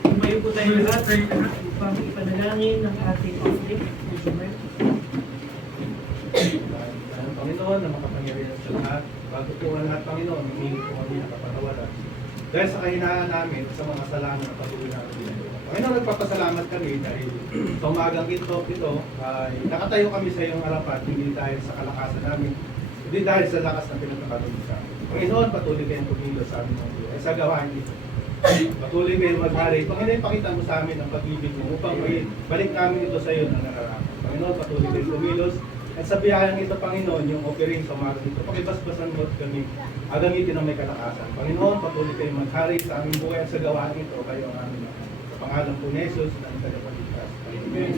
Tumayo po tayo lahat upang ipanalangin ng ating offering. Panginoon na makapangyarihan sa lahat, bago po ang lahat, Panginoon, humingi po kami ng kapatawaran. Dahil sa kahinaan namin, sa mga kasalanan na patuloy namin ginagawa. Panginoon, nagpapasalamat kami dahil sa umagang ito ay nakatayo kami sa iyong harapan, hindi dahil sa kalakasan namin, hindi dahil sa lakas ng pinagkakatuloy sa amin. Panginoon, patuloy kayong kumilos sa aming mga buhay. Sa gawain ito, patuloy kayong maghari. Panginoon, pakita mo sa amin ang pag-ibig mo upang balik namin ito sa iyo na nararapat. Panginoon, patuloy kayong kumilos. At sa biyayang ito, Panginoon, yung offering sa umaga dito, pakibasbasan mo kami, agamitin ng may kalakasan. Panginoon, patuloy kayong maghari sa aming buhay at sa gawain ito, kayo ang aming mga. Sa pangalan po ni Jesus, na ang tagapagligtas. Amen.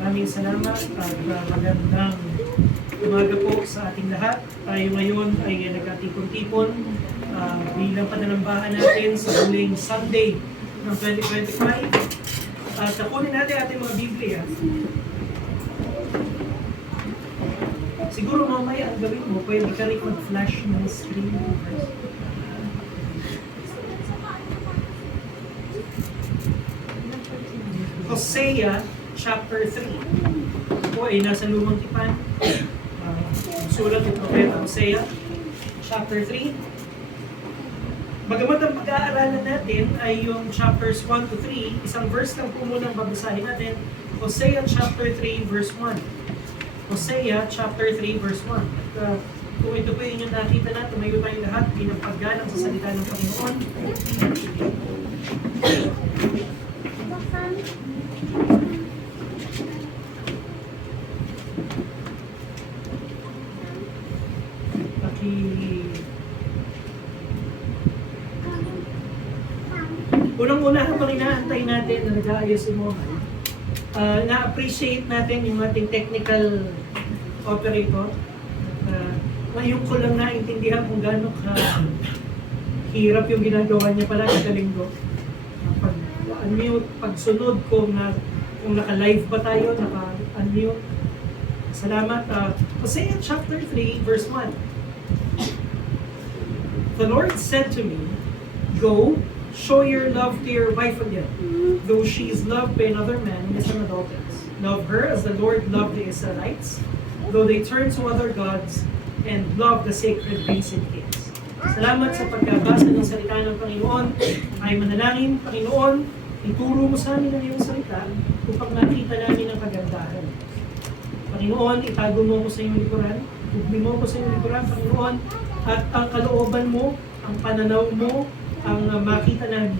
Maraming salamat at magandang umaga po sa ating lahat. Tayo ngayon ay nagkatipon-tipon bilang pananambahan natin sa huling Sunday ng 2025. At kunin natin ating mga Biblia. Siguro mamaya ang gawin mo, pwede ka rin mag-flash ng screen. Hosea chapter 3. Ito ay nasa lumang tipan. Sulat ng Propeta Hosea chapter 3. Bagamat ang pag-aaralan natin ay yung chapters 1 to 3, isang verse lang po munang babasahin natin. Hosea chapter 3 verse 1. Hosea chapter 3 verse 1. At kung ito po yung inyong nakita na, tumayo tayo lahat bilang paggalang sa salita ng Panginoon. Unang-una habang inaantay natin na nag-aayos si Mohan, na-appreciate natin yung ating technical operator. Ngayon ko lang naintindihan kung gaano hirap yung ginagawa niya pala sa linggo. Pag-unmute, pagsunod kung naka-live ba tayo, naka-unmute. Salamat. Hosea chapter 3 verse 1. The Lord said to me, "Go, show your love to your wife again, though she is loved by another man and is an adulteress. Love her as the Lord loved the Israelites, though they turned to other gods and loved the sacred basin kings." Salamat sa pagkabasa ng salita ng Panginoon. Ay manalangin, Panginoon, ituro mo sa amin ang iyong salita upang makita namin ang kagandahan. Panginoon, itago mo ako sa iyong likuran, tugmi mo ako sa iyong likuran, Panginoon, at ang kalooban mo, ang pananaw mo, ang makita namin.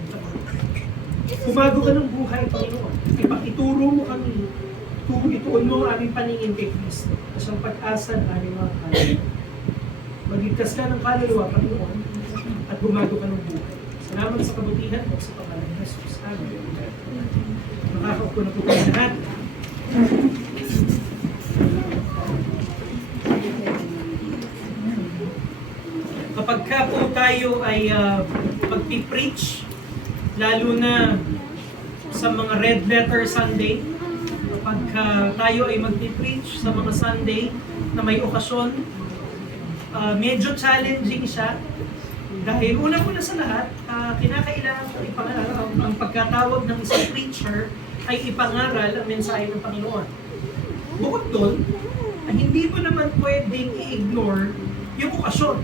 Bumago ka ng buhay, Panginoon. Ipakituro mo kami. Ituon mo ang aming paningin kay Kristo. At ang pag-asa ng aming mga kaluluwa. Magligtas ka ng kaluluwa, Panginoon, at bumago ka ng buhay. Salamat sa kabutihan mo sa pangalan ni Jesus. Amen. Makakaupo na po kayo lahat. Kapag ka po tayo ay magpipreach, lalo na sa mga red letter Sunday, kapag tayo ay magpipreach sa mga Sunday na may okasyon, medyo challenging siya. Dahil una-una sa lahat, kinakailangan ang pagkatawag ng isang preacher ay ipangaral ang mensahe ng Panginoon. Bukod doon, hindi mo naman pwedeng i-ignore yung okasyon.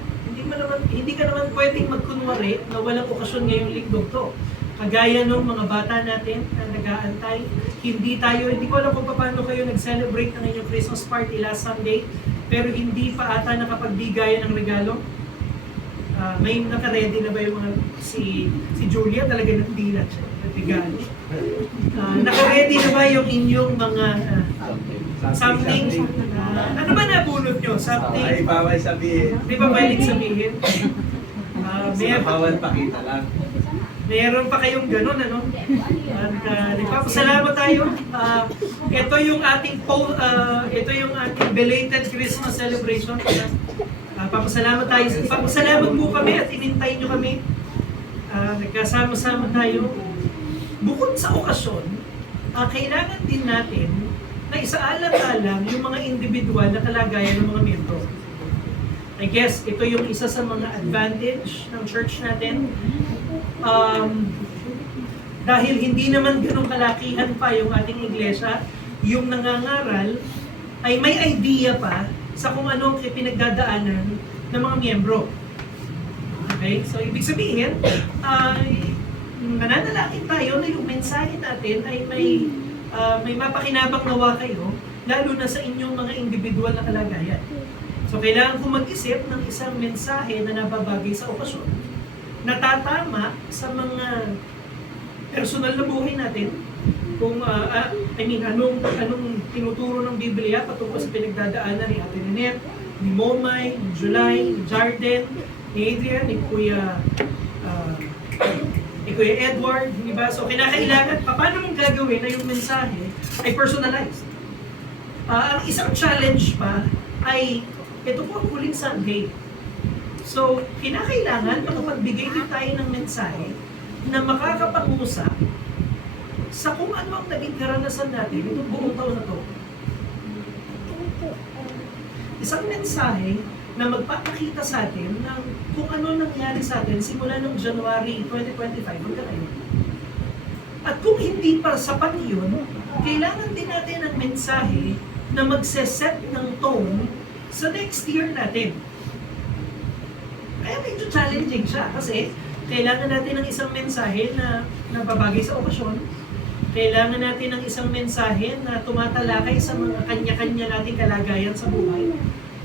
Hindi ka naman pwedeng magkunwari na walang okasyon ngayong linggo to. Kagaya ng mga bata natin na nag-aantay, hindi ko alam kung paano kayo nag-celebrate ng inyong Christmas party last Sunday, pero hindi pa ata nakapagbigayan ng regalo. May naka-ready na ba yung mga, si Julia talaga nagdilat siya, nagregalo. Naka-ready na ba yung inyong mga something? Ano ba nabunot nyo? Something? Ay, bawal sabihin. Di ba balik sabihin? Bawal pakita lang. Meron pa kayong ganun, ano? At nagpapasalamat tayo. Ito yung ating belated Christmas celebration. Papasalamat tayo. Papasalamat po kami at inintay nyo kami. Nagkasama-sama tayo. Bukod sa okasyon, kailangan din natin na isaalang-alang yung mga individual na kalagayan ng mga miyembro. I guess ito yung isa sa mga advantage ng church natin. Dahil hindi naman ganun kalakihan pa yung ating iglesia, yung nangangaral ay may idea pa sa kung ano ang pinagdadaanan ng mga miyembro. Okay? So, ibig sabihin, mananalangin tayo na yung mensahe natin ay may mapakinabang nawa kayo, lalo na sa inyong mga individual na kalagayan. So, kailangan ko mag-isip ng isang mensahe na nababagay sa okasyon, natatama sa mga personal na buhay natin, kung anong tinuturo ng Biblia patungkol sa pinagdadaanan ni Ate Ninette, ni Momay, ni July, ni Jarden, ni Adrian, ni Kuya Edward, di ba? So, kinakailangan, paano mong gagawin na yung mensahe ay personalized? Ang isang challenge pa ay, ito po ang huling Sunday. So, kinakailangan makapagbigay din tayo ng mensahe na makakapag-usap sa kung ano ang naging karanasan natin itong buong taon na to. Isang mensahe na magpapakita sa atin ng kung ano nangyari sa atin simula noong January 2025 hanggang ngayon. At kung hindi pa sapat yun, kailangan din natin ng mensahe na magse-set ng tone sa next year natin. Kaya medyo challenging siya kasi kailangan natin ng isang mensahe na nababagay sa okasyon. Kailangan natin ng isang mensahe na tumatalakay sa mga kanya-kanya nating kalagayan sa buhay.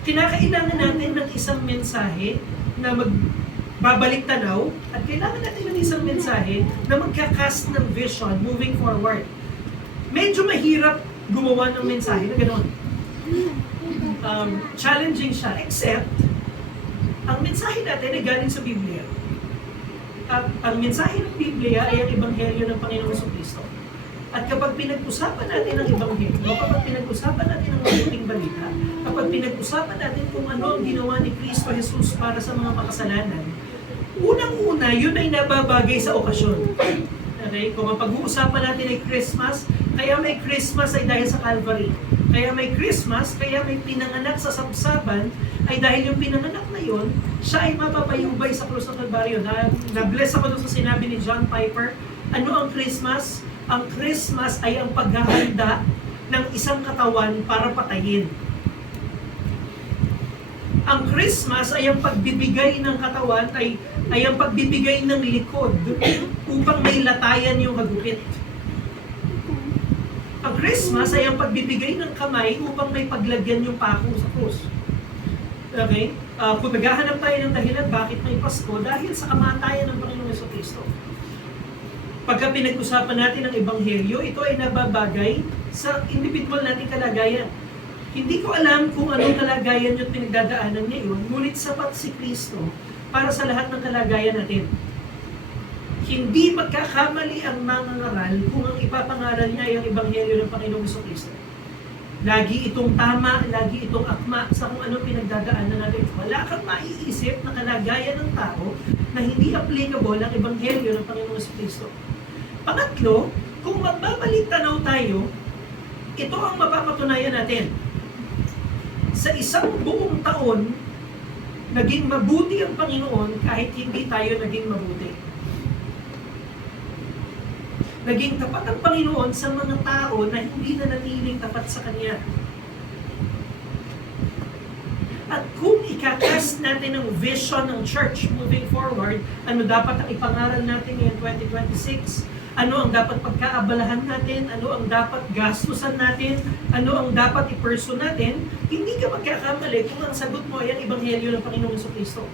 Kinakailangan natin ng isang mensahe na magbabalik tanaw at kailangan natin ng isang mensahe na magkakast ng vision moving forward. Medyo mahirap gumawa ng mensahe na gano'n. Challenging siya, except ang mensahe natin ay galing sa Biblia. At ang mensahe ng Biblia ay ang Ebanghelyo ng Panginoong Jesucristo. At kapag pinag-usapan natin ang Ebanghelyo, kapag pinag-usapan natin ang mabuting balita, kapag pinag-usapan natin kung ano ang ginawa ni Kristo Jesus para sa mga makasalanan, unang-una, yun ay nababagay sa okasyon. Okay? Kung ang pag-uusapan natin ay Christmas, kaya may Christmas ay dahil sa Calvary. Kaya may Christmas, kaya may pinanganak sa sabsaban, ay dahil yung pinanganak na yun, siya ay mapapayubay sa krus ng Calvaryo. Na-bless ako doon sa sinabi ni John Piper. Ano ang Christmas? Ang Christmas ay ang paghahanda ng isang katawan para patayin. Ang Christmas ay ang pagbibigay ng katawan, ay ang pagbibigay ng likod upang may latayan yung hagupit. Ang Christmas ay ang pagbibigay ng kamay upang may paglagyan yung pako sa krus. Okay? Kung naghahanap tayo ng dahilan bakit may Pasko, dahil sa kamatayan ng Panginoong Jesucristo. Pagka pinag-usapan natin ang Ebanghelyo, ito ay nababagay sa individual nating kalagayan. Hindi ko alam kung anong kalagayan yung pinagdadaanan niya yun, ngunit sapat si Kristo para sa lahat ng kalagayan natin. Hindi magkakamali ang mangangaral kung ang ipapangaral niya ay ang Ebanghelyo ng Panginoong Jesucristo. Lagi itong tama, lagi itong akma sa kung anong pinagdadaanan natin. Wala kang maiisip na kalagayan ng tao na hindi applicable ang Ebanghelyo ng Panginoong Jesucristo. Pangatlo, kung magbabalik tanaw tayo, ito ang mapapatunayan natin. Sa isang buong taon, naging mabuti ang Panginoon kahit hindi tayo naging mabuti. Naging tapat ang Panginoon sa mga tao na hindi na natiling tapat sa Kanya. At kung ikakast natin ang vision ng church moving forward, ano dapat ang ipangaral natin ngayong 2026? Ano ang dapat pagkaabalahan natin? Ano ang dapat gastusan natin? Ano ang dapat i-pursue natin? Hindi ka magkakamali kung ang sagot mo ay ang Ebanghelyo ng Panginoong Jesucristo.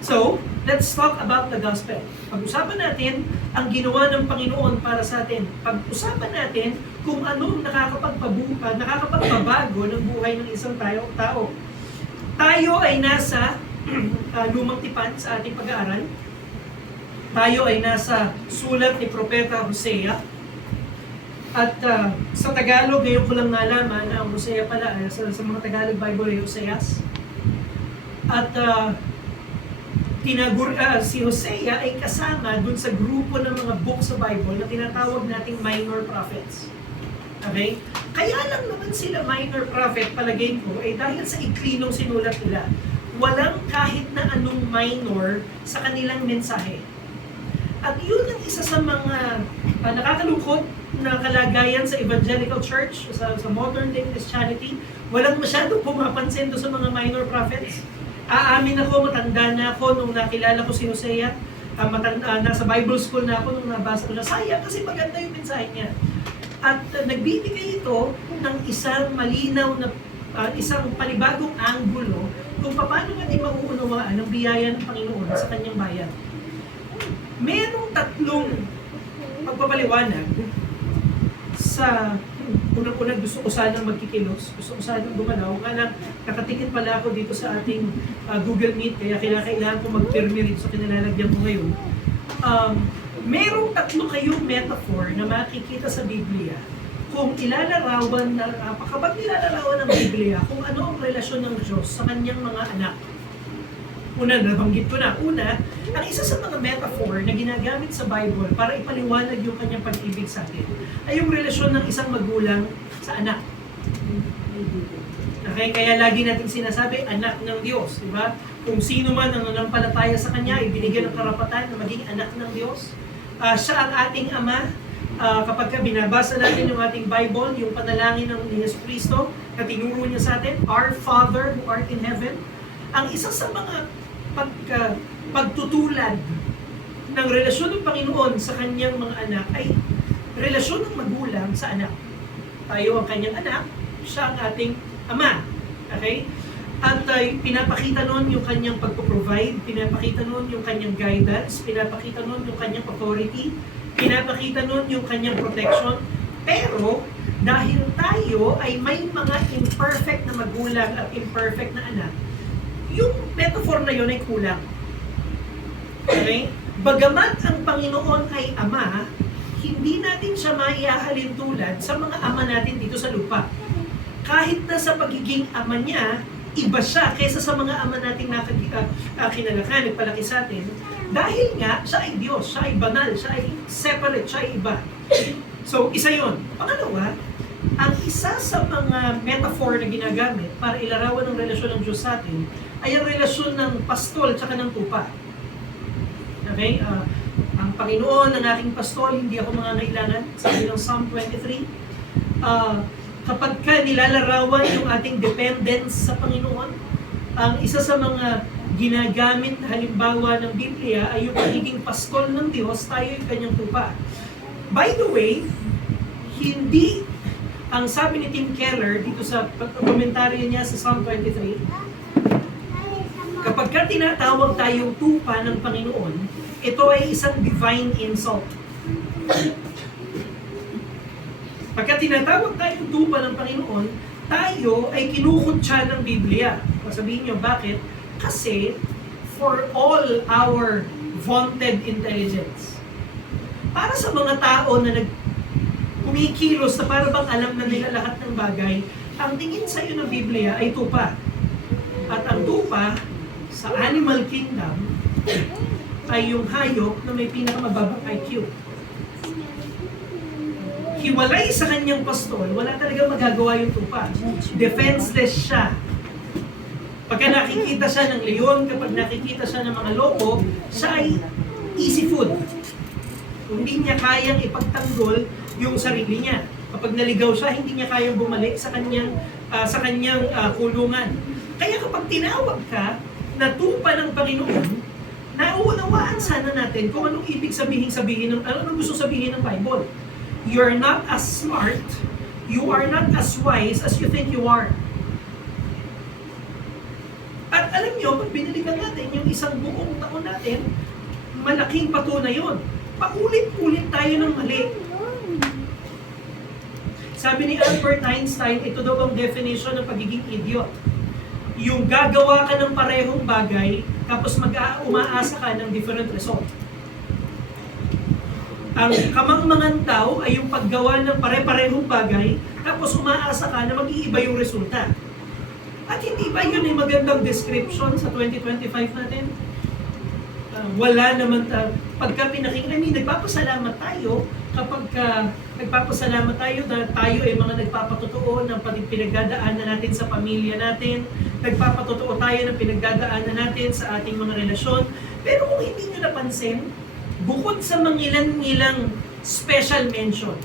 So, let's talk about the gospel. Pag-usapan natin ang ginawa ng Panginoon para sa atin. Pag-usapan natin kung ano ang nakakapagpabago ng buhay ng isang tao. Tayo ay nasa lumang tipan sa ating pag-aaral. Tayo ay nasa sulat ni Propeta Hosea. At sa Tagalog, ngayon ko lang nalaman na ang Hosea pala, sa mga Tagalog Bible ay Hoseas. At si Hosea ay kasama dun sa grupo ng mga books sa Bible na tinatawag nating minor prophets. Okay? Kaya lang naman sila minor prophet, palagay ko, dahil sa iklinong sinulat nila. walang kahit na anong minor sa kanilang mensahe. At yun ang isa sa mga nakakalungkot na kalagayan sa evangelical church, sa modern day Christianity. Walang masyadong pumapansin doon sa mga minor prophets. Aamin ako, matanda na ako nung nakilala ko si Hosea. Nasa Bible school na ako nung nabasa ko na. Sayang kasi maganda yung mensahe niya. At nagbibigay ito ng isang malinaw na isang panibagong anggulo kung paano natin mauunawaan ang biyaya ng Panginoon sa kanyang bayan. Merong tatlong pagpapaliwanag sa unang-unang gusto ko sanang magkikilos, gusto ko sanang gumalaw, nga lang nakatingin pala ako dito sa ating Google Meet, kaya kailangan ko mag-permeate sa kinilalagyan ko ngayon. Merong tatlo kayong metaphor na makikita sa Biblia kung ilalarawan na, kapag nilalarawan ng Biblia, kung ano ang relasyon ng Diyos sa kanyang mga anak. Una, nabanggit ko na. Una, ang isa sa mga metaphor na ginagamit sa Bible para ipaliwanag yung kanyang pag-ibig sa atin ay yung relasyon ng isang magulang sa anak. Okay, kaya lagi natin sinasabi, anak ng Diyos, di ba? Kung sino man ang nanampalataya sa Kanya, ibinigyan ng karapatan na maging anak ng Diyos. Siya ang ating Ama. Kapag binabasa natin yung ating Bible, yung panalangin ng ni Yesu Cristo na tinuro niya sa atin, Our Father who art in heaven, ang isa sa mga pagtutulad ng relasyon ng Panginoon sa kanyang mga anak ay relasyon ng magulang sa anak. Tayo ang kanyang anak, siya ang ating ama. Okay? At pinapakita nun yung kanyang pagpo-provide, pinapakita nun yung kanyang guidance, pinapakita nun yung kanyang authority, pinapakita nun yung kanyang protection. Pero, dahil tayo ay may mga imperfect na magulang at imperfect na anak, yung metaphor na yun ay kulang. Okay? Bagamat ang Panginoon ay Ama, hindi natin siya maiahalin tulad sa mga ama natin dito sa lupa. Kahit na sa pagiging ama niya, iba siya kaysa sa mga ama nating kinalakan, nagpalaki sa atin. Dahil nga, siya ay Diyos, siya ay banal, siya ay separate, siya ay iba. So, isa yon. Pangalawa, ang isa sa mga metaphor na ginagamit para ilarawan ang relasyon ng Diyos sa atin ay ang relasyon ng pastol at ng tupa. Okay? Ang Panginoon, ang aking pastol, hindi ako mangangailangan. Sabi ng Psalm 23. Kapag nilalarawan yung ating dependence sa Panginoon, ang isa sa mga ginagamit na halimbawa ng Biblia ay yung pagiging pastol ng Diyos, tayo yung kanyang tupa. By the way, hindi, ang sabi ni Tim Keller dito sa komentaryo niya sa Psalm 23, kapag tinatawag tayong tupa ng Panginoon, ito ay isang divine insult. Pagka tinatawag tayong tupa ng Panginoon, tayo ay kinukutsa ng Biblia. Sabihin nyo, bakit? Kasi, for all our vaunted intelligence, para sa mga tao na kumikilos na para bang alam na nila lahat ng bagay, ang tingin sa iyo ng Biblia ay tupa. At ang tupa, sa animal kingdom, ay yung hayop na may pinakamababang IQ. Hiwalay sa kanyang pastol, wala talaga magagawa yung tupa. Defenseless siya. Pagka nakikita siya ng leon, kapag nakikita siya ng mga lobo, siya ay easy food. Hindi niya kayang ipagtanggol yung sarili niya. Kapag naligaw siya, hindi niya kayang bumalik sa kanyang kulungan. Kaya kapag tinawag ka na tupa ng Panginoon, nauunawaan sana natin kung anong ibig sabihin anong gusto sabihin ng Bible. You're not as smart, you are not as wise as you think you are. At alam nyo, pag binalikan natin yung isang buong taon natin, malaking patunay yun. Paulit-ulit tayo ng mali. Sabi ni Albert Einstein, ito daw ang definition ng pagiging idiot. Yung gagawa ka ng parehong bagay, tapos umaasa ka ng different result. Ang kamangmangan tao ay yung paggawa ng pare-parehong bagay, tapos umaasa ka na mag-iiba yung resulta. At hindi ba yun ay magandang description sa 2025 natin? wala naman, pagka pinakinggan, nagpapasalamat tayo kapag nagpapasalamat tayo na tayo ay mga nagpapatotoo ng pinagdadaanan natin sa pamilya natin, nagpapatotoo tayo ng pinagdadaanan natin sa ating mga relasyon. Pero kung hindi nyo napansin, bukod sa mangilan-ngilang special mention,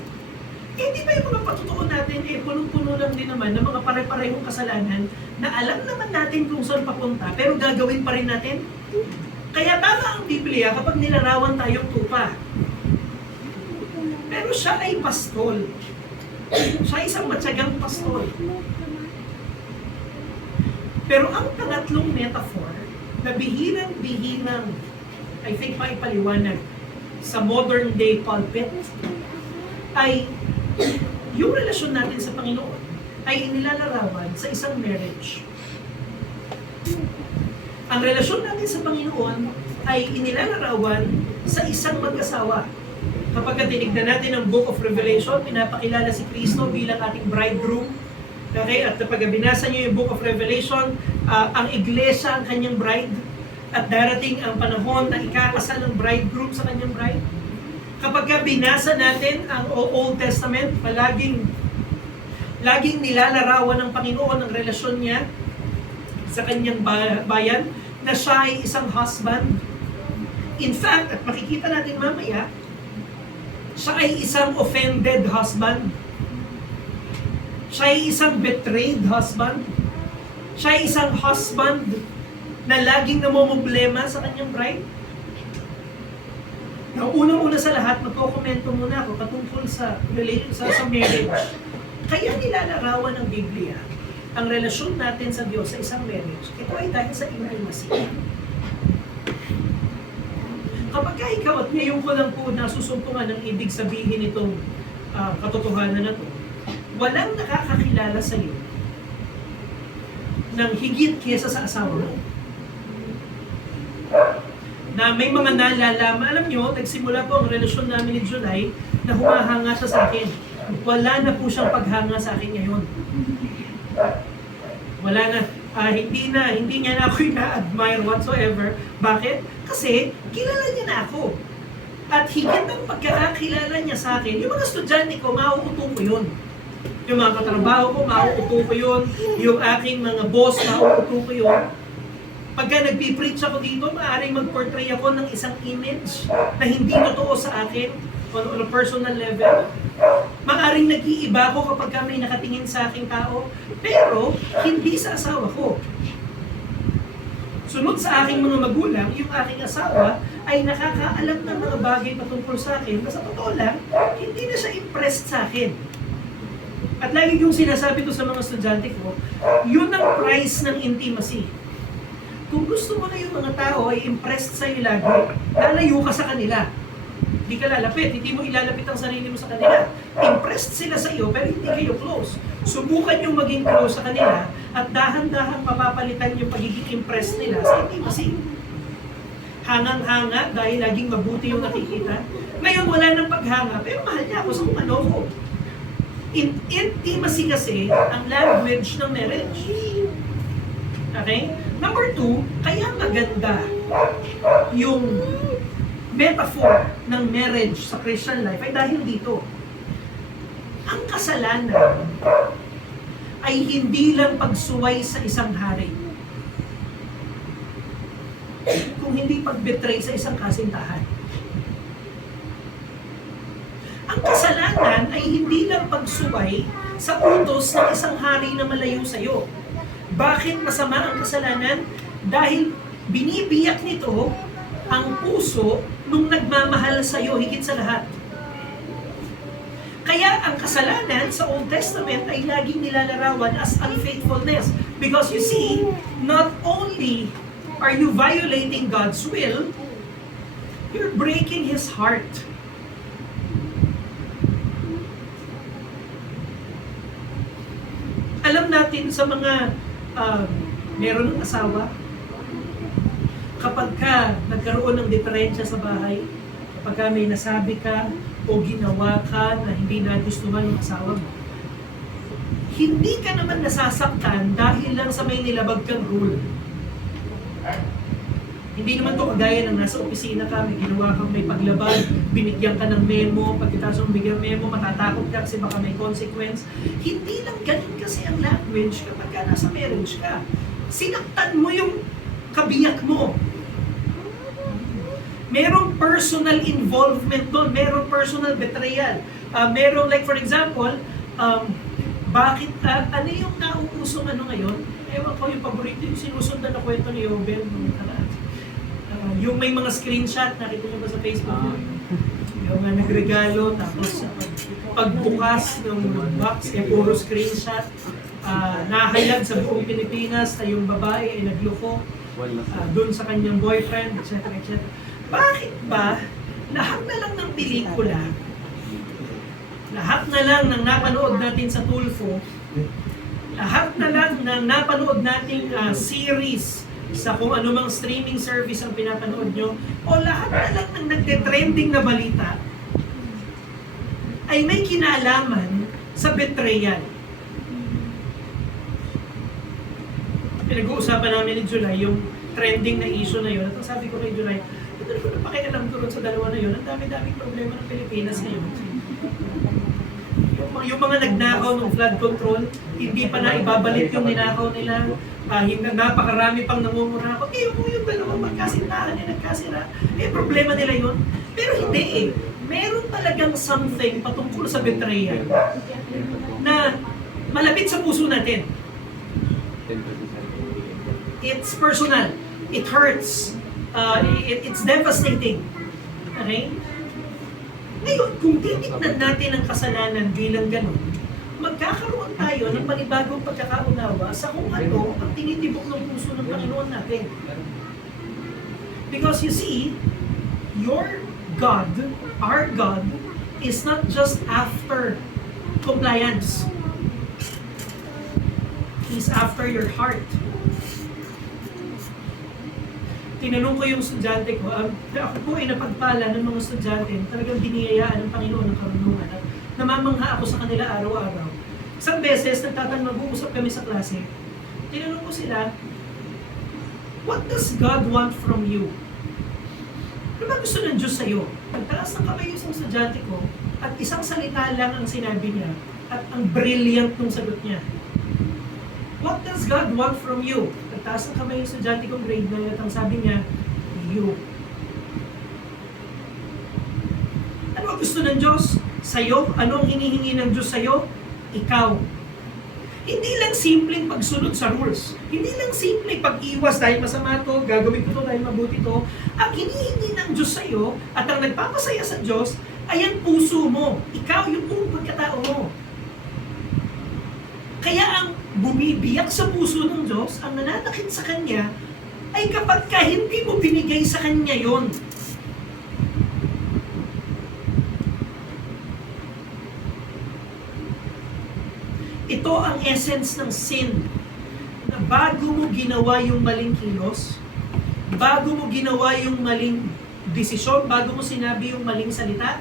di ba yung mga patotoo natin, punong-puno lang din naman ng mga pare-parehong kasalanan na alam naman natin kung saan papunta, pero gagawin pa rin natin? Kaya tama ang Biblia kapag nilarawan tayong tupa. Pero siya ay pastol. Siya ay isang matyagang pastol. Pero ang pangatlong metaphor, na bihirang-bihirang, I think maipaliwanag sa modern day pulpit, ay yung relasyon natin sa Panginoon ay inilalarawan sa isang marriage. Ang relasyon natin sa Panginoon ay inilalarawan sa isang mag-asawa. Kapag tinignan natin ang Book of Revelation, pinapakilala si Kristo bilang ating bridegroom. Okay? At kapag binasa niyo yung Book of Revelation, ang iglesia ang kanyang bride, at darating ang panahon na ikakasal ng bridegroom sa kanyang bride. Kapag binasa natin ang Old Testament, laging nilalarawan ng Panginoon ang relasyon niya sa kanyang bayan, na siya ay isang husband. In fact, at makikita natin mamaya, siya ay isang offended husband. Siya ay isang betrayed husband. Siya ay isang husband na laging namomblema sa kanyang bride. Now, unang-una sa lahat, magkokomento muna ako patungkol sa marriage. Kaya nilalarawan ng Biblia ang relasyon natin sa Diyos sa isang marriage. Ito ay dahil sa intimacy. Kapag ikaw at ngayon ko lang po nasusumpungan ng ibig sabihin itong katotohanan na to, walang nakakakilala sa iyo ng higit kesa sa asawa mo. Na may mga nalalaman, alam nyo, nagsimula po ang relasyon namin ni July na humahanga siya sa akin. Wala na po siyang paghanga sa akin ngayon. Wala na. Hindi niya na ako ina-admire whatsoever. Bakit? Kasi kilala niya na ako. At higit ang pagkakakilala niya sa akin, yung mga estudyante ko, mauuto ko yun. Yung mga katrabaho ko, mauuto ko yun. Yung aking mga boss, mauuto ko yun. Pagka nagpipreach ako dito, maaaring mag-portray ako ng isang image na hindi totoo sa akin on a personal level. Maaaring nag-iiba ako kapag may nakatingin sa aking tao, pero hindi sa asawa ko. Sunod sa aking mga magulang, yung aking asawa ay nakakaalam ng mga bagay patungkol sa akin, na sa totoo lang, hindi na siya impressed sa akin. At lagi yung sinasabi ko sa mga estudyante ko, yun ang price ng intimacy. Kung gusto mo na yung mga tao ay impressed sa'yo lagi, lalayo ka sa kanila. Hindi ka lalapit, hindi mo ilalapit ang sarili mo sa kanila. Impressed sila sa iyo, pero hindi kayo close. Subukan yung maging close sa kanila at dahan-dahan papapalitan yung pagiging impressed nila sa intimacy. Hangang-hanga dahil laging mabuti yung nakikita. Ngayon wala nang paghanga, pero mahal niya ako sa kung ano ko. Intimacy kasi ang language ng marriage. Okay? Number 2, kaya maganda yung metaphor ng marriage sa Christian life ay dahil dito. Ang kasalanan ay hindi lang pagsuway sa isang hari, kung hindi pagbetray sa isang kasintahan. Ang kasalanan ay hindi lang pagsuway sa utos ng isang hari na malayo sa iyo. Bakit masama ang kasalanan? Dahil binibiyak nito ang puso nung nagmamahal sa iyo higit sa lahat. Kaya ang kasalanan sa Old Testament ay laging nilalarawan as unfaithfulness. Because you see, not only are you violating God's will, you're breaking His heart. Alam natin sa mga meron ng asawa, kapag ka nagkaroon ng diferensya sa bahay, kapag ka may nasabi ka o ginawa ka na hindi nagustuhan ng asawa mo, hindi ka naman nasasaktan dahil lang sa may nilabag kang rule. Hindi naman to kagaya ng nasa opisina ka, may ginawa kang may paglabag, binigyan ka ng memo, pagkatapos ng bigyan memo, matatakot ka kasi baka may consequence. Hindi lang ganun kasi ang language kapag ka nasa marriage ka. Sinaktan mo yung kabiyak mo. Merong personal involvement doon, merong personal betrayal. Merong, like for example, bakit, ano yung nauusong ano ngayon? Ewan ko, yung paborito, yung sinusundan na kwento ni Yobel. Yung may mga screenshot, nakita niyo ba sa Facebook? Yung nagregalo, tapos pagbukas ng box, puro screenshot. Nahayag sa buong Pilipinas na yung babae ay nagloko doon sa kanyang boyfriend, etc. etc. Bakit ba lahat na lang ng pelikula, lahat na lang ng napanood natin sa Tulfo, lahat na lang ng napanood nating series sa kung anumang streaming service ang pinapanood nyo, o lahat na lang ng nagte-trending na balita, ay may kinalaman sa betrayal. Pinag-uusapan namin ni July yung trending na issue na yun. At sabi ko kay July, ito na ko na pakialam ko rin sa dalawa na yun. Ang dami-daming problema ng Pilipinas ngayon. Yung mga nagnakaw ng flood control, hindi pa na ibabalik yung ninakaw nila. Napakarami pang namumura. Okay, yung dalawang magkasintahan na nagkasira, problema nila yun. Pero hindi meron talagang something patungkol sa betrayal na malapit sa puso natin. It's personal. It hurts. It's devastating. Okay? Ngayon, kung titignan natin ang kasalanan bilang ganun, magkakaroon tayo ng panibagong pagkakaunawa sa kung ano ang tinitibok ng puso ng Panginoon natin. Because you see, your God, our God, is not just after compliance. He's after your heart. Tinanong ko yung estudyante ko, ako po ay napagpala ng mga estudyante, talagang biniyayaan ng Panginoon ng karunungan at namamangha ako sa kanila araw-araw. Isang beses, mag-uusap kami sa klase, tinanong ko sila, what does God want from you? Ano ba gusto ng Diyos sa'yo? Nagtaas ng kamay yung isang estudyante ko at isang salita lang ang sinabi niya at ang brilliant nung sagot niya. What does God want from you? Nagtaas ng kamay yung estudyante kong grade 9 at ang sabi niya, you. Ano ang gusto ng Diyos sa'yo? Ano ang hinihingi ng Diyos sa'yo? Ikaw. Hindi lang simpleng pagsunod sa rules. Hindi lang simpleng pag-iwas dahil masama to, gagawin ko to dahil mabuti to. Ang hinihingi ng Diyos sa'yo at ang nagpapasaya sa Diyos ay ang puso mo. Ikaw, yung buong pagkatao mo. Kaya ang bumibiyak sa puso ng Diyos, ang nananakit sa Kanya, ay kapag ka hindi mo binigay sa Kanya yon. Ito ang essence ng sin. Na bago mo ginawa yung maling kilos, bago mo ginawa yung maling desisyon, bago mo sinabi yung maling salita,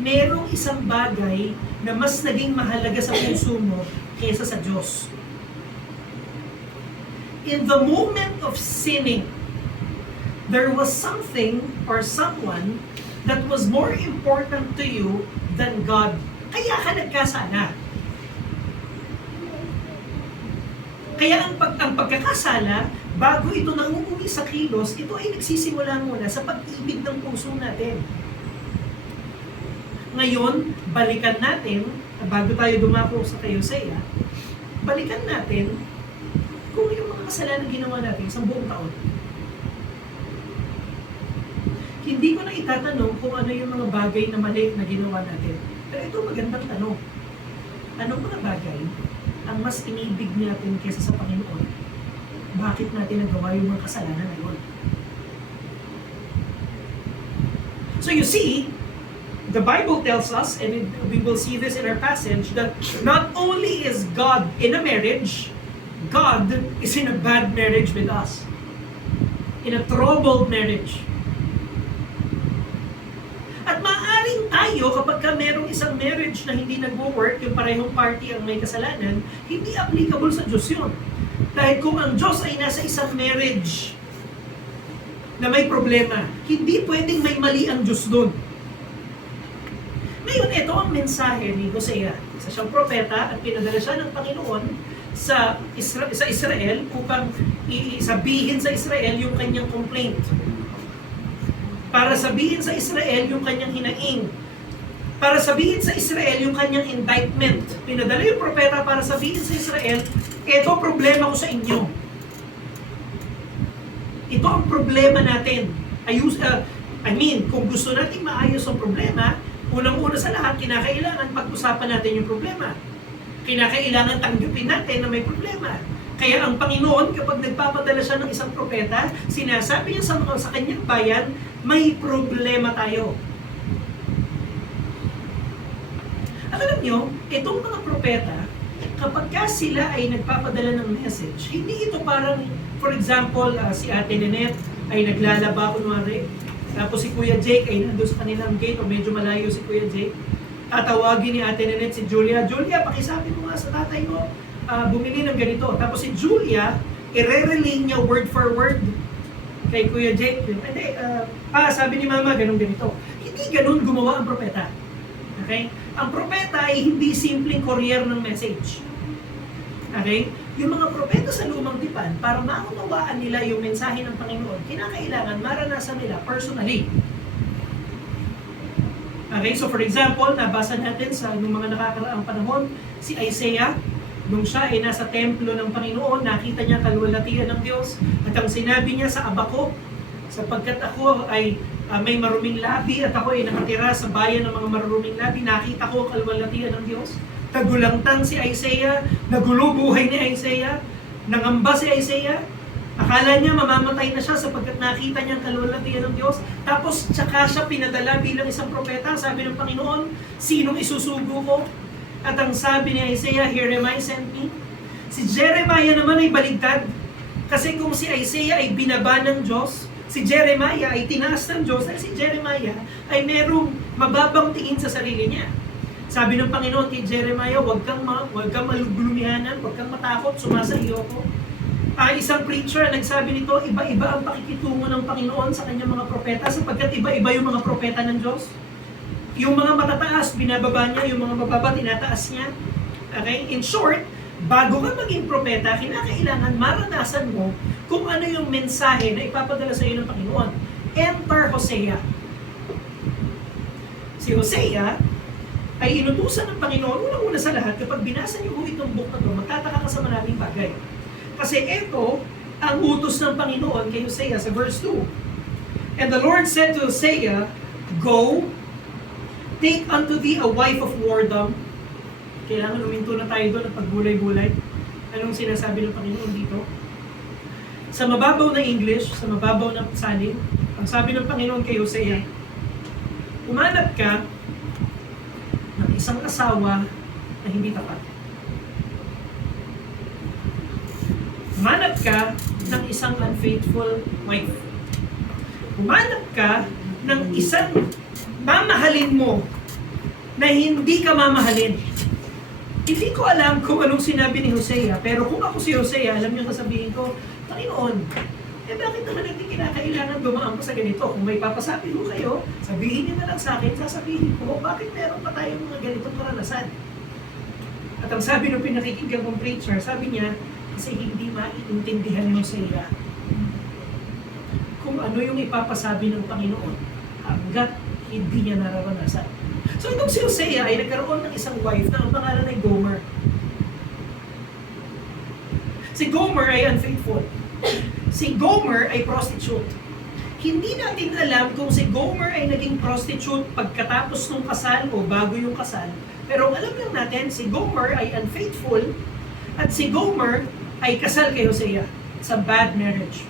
merong isang bagay na mas naging mahalaga sa puso mo kaysa sa Diyos. In the moment of sinning, there was something or someone that was more important to you than God. Kaya ka nagkasala. Kaya ang pagkakasala, bago ito nangunguwi sa kilos, ito ay nagsisimula muna sa pag-ibig ng puso natin. Ngayon, balikan natin, bago tayo dumako sa Kayoseya, balikan natin kung yung mga kasalanan ginawa natin sa buong taon. Hindi ko na itatanong kung ano yung mga bagay na mali na ginawa natin. Pero ito magandang tanong. Anong mga bagay ang mas inibig natin kaysa sa Panginoon? Bakit natin nagawa yung mga kasalanan na yun? So you see, the Bible tells us, and we will see this in our passage, that not only is God in a marriage, God is in a bad marriage with us. In a troubled marriage. At maaaring tayo, kapag ka merong isang marriage na hindi nag-work, yung parehong party ang may kasalanan, hindi applicable sa Diyos yun. Dahil kung ang Diyos ay nasa isang marriage, na may problema. Hindi pwedeng may mali ang Diyos doon. Ngayon, ito ang mensahe ni Hosea. Isa siyang propeta at pinadala siya ng Panginoon sa Israel upang sabihin sa Israel yung kanyang complaint. Para sabihin sa Israel yung kanyang hinaing. Para sabihin sa Israel yung kanyang indictment. Pinadala yung propeta para sabihin sa Israel, ito problema ko sa inyo. Ito ang problema natin. Kung gusto natin maayos ang problema, unang-una sa lahat, kinakailangan pag-usapan natin yung problema. Kinakailangan tanggapin natin na may problema. Kaya ang Panginoon, kapag nagpapadala siya ng isang propeta, sinasabi niya sa kanyang bayan, may problema tayo. At alam nyo, itong mga propeta, kapag sila ay nagpapadala ng message, hindi ito parang, for example, si Ate Nanette ay naglalaba kunwari, tapos si Kuya Jake ay nandun sa kanilang gate o medyo malayo si Kuya Jake. Tatawagin ni Ate Nanette si Julia, Julia, pakisabi mo nga sa tatay mo, bumili ng ganito. Tapos si Julia, i-relay niya word for word kay Kuya Jake. Hindi, sabi ni Mama, ganito. Hindi ganun gumawa ang propeta. Okay? Ang propeta ay hindi simpleng courier ng message. Okay? Yung mga propeta sa lumang tipan, para maunawaan nila yung mensahe ng Panginoon, kinakailangan maranasan nila personally. Okay? So for example, nabasa natin sa nung mga nakakaraang panahon, si Isaiah, nung siya ay nasa templo ng Panginoon, nakita niya kaluwalhatian ng Diyos, at ang sinabi niya sa Abakok, sapagkat ako ay may maruming labi at ako ay nakatira sa bayan ng mga maruming labi, nakita ko ang kaluwalhatian ng Diyos. Tagulangtang si Isaiah, nagulo buhay ni Isaiah, nangamba si Isaiah, akala niya mamamatay na siya sapagkat nakita niya ang kaluwalhatian ng Diyos. Tapos tsaka siya pinadala bilang isang propeta. Sabi ng Panginoon, sinong isusugo ko? At ang sabi ni Isaiah, here am I, send me. Si Jeremiah naman ay baligtad. Kasi kung si Isaiah ay binaba ng Diyos, si Jeremiah ay tinaas ng Diyos, dahil si Jeremiah ay merong mababang tingin sa sarili niya. Sabi ng Panginoon kay Jeremiah, huwag kang maluglumihanan, huwag kang matakot, sumasa iyo ko. Isang preacher nagsabi nito, iba-iba ang pakikitungo ng Panginoon sa kanyang mga propeta sapagkat iba-iba yung mga propeta ng Diyos. Yung mga matataas, binababa niya, yung mga mababa, tinataas niya. Okay? In short, bago ka maging propeta, kinakailangan maranasan mo kung ano yung mensahe na ipapadala sa iyo ng Panginoon. Enter Hosea. Si Hosea ay inutusan ng Panginoon, unang-una sa lahat, kapag binasa niyo itong book na ito, magtataka ka sa maraming bagay. Kasi ito ang utos ng Panginoon kay Hosea sa verse 2. And the Lord said to Hosea, go, take unto thee a wife of whoredom. Kailangan uminto na tayo doon at pagbulay-bulay. Anong sinasabi ng Panginoon dito? Sa mababaw na English, sa mababaw na salin, ang sabi ng Panginoon kay Hosea, umanap ka ng isang asawa na hindi tapat. Umanap ka ng isang unfaithful wife. Umanap ka ng isang mamahalin mo na hindi ka mamahalin. Hindi ko alam kung anong sinabi ni Hosea, pero kung ako si Hosea, alam niyo sasabihin ko, Panginoon, bakit naman natin kinakailangan dumaan ko sa ganito? Kung may papasabi ko kayo, sabihin niyo na lang sa akin, sasabihin ko, bakit meron pa tayong mga ganitong karanasan? At ang sabi ng pinakikinggan kong preacher, sabi niya, kasi hindi maiintindihan ni Hosea kung ano yung ipapasabi ng Panginoon hanggat hindi niya nararanasan. So itong si Hosea ay nagkaroon ng isang wife na ang pangalan ay Gomer. Si Gomer ay unfaithful. Si Gomer ay prostitute. Hindi natin alam kung si Gomer ay naging prostitute pagkatapos ng kasal o bago yung kasal. Pero alam lang natin, si Gomer ay unfaithful at si Gomer ay kasal kay Hosea sa bad marriage.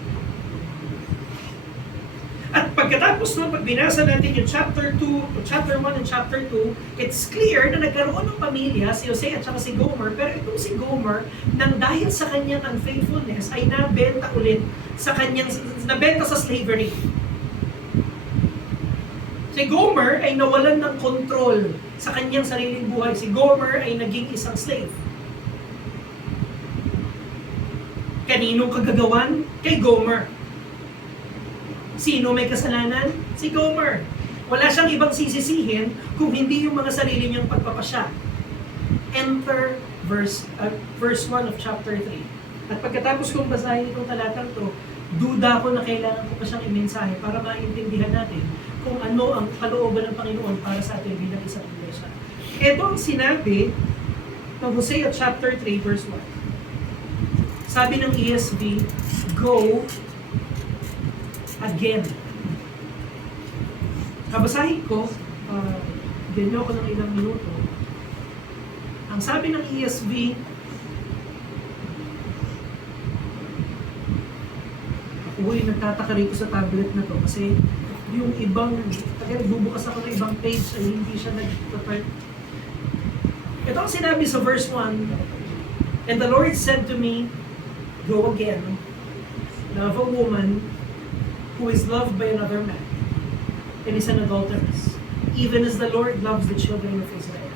At pagkatapos nung pagbinasa natin yung chapter 1 and chapter 2, it's clear na nagkaroon ng pamilya si Hosea at saka si Gomer, pero itong si Gomer, nang dahil sa kanyang unfaithfulness, ay nabenta ulit nabenta sa slavery. Si Gomer ay nawalan ng control sa kanyang sariling buhay. Si Gomer ay naging isang slave. Kaninong kagagawan? Kay Gomer. Sino may kasalanan? Si Gomer. Wala siyang ibang sisisihin kung hindi yung mga sarili niyang pagpapasya. Enter verse 1 of chapter 3. At pagkatapos kong basahin itong talatang to, duda ko na kailangan ko pa siyang imensahe para maintindihan natin kung ano ang kalooban ng Panginoon para sa atin bilang isang iglesia. Ito ang sinabi ng Hosea chapter 3 verse 1. Sabi ng ESV, go again. Kabasahin ko, bigyan niyo ako ng ilang minuto. Ang sabi ng ESV, uy, nagtataka rito sa tablet na to kasi yung ibang, bubukas ako ng ibang page ay hindi siya nag-prepare. Ito ang sinabi sa verse 1, and the Lord said to me, go again, love a woman who is loved by another man and is an adulteress, even as the Lord loves the children of Israel.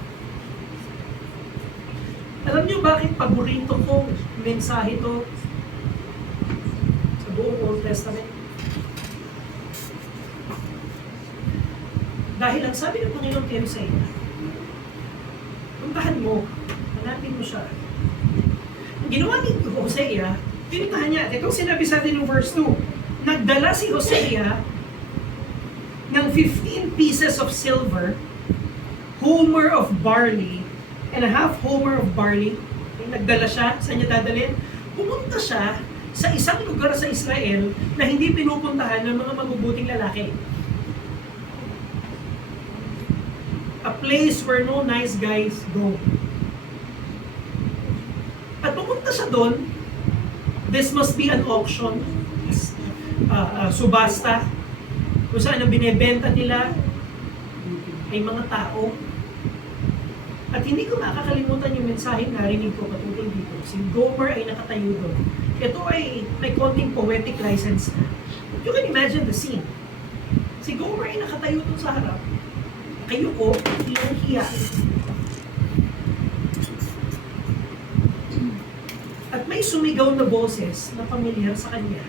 Alam niyo bakit paborito kong mensahe to sa buong Old Testament? Dahil ang sabi ng Panginoon kay Hosea, puntahan mo, hanapin mo siya. Ang ginawa ni Hosea, pinuntahan niya. Itong sinabi sa atin ng verse 2, nagdala si Hosea ng 15 pieces of silver, homer of barley, and a half homer of barley. Nagdala siya, saan niya dadalhin? Pumunta siya sa isang lugar sa Israel na hindi pinupuntahan ng mga mabubuting lalaki. A place where no nice guys go. At pumunta siya doon, this must be an auction, subasta, kung saan ang binebenta nila ay mga tao. At hindi ko makakalimutan yung mensahe na narinig ko patungkol dito. Si Gomer ay nakatayo doon. Ito ay may konting poetic license na. You can imagine the scene. Si Gomer ay nakatayo doon sa harap. Nakayuko, ilang hiya. At may sumigaw na boses na pamilyar sa kanya.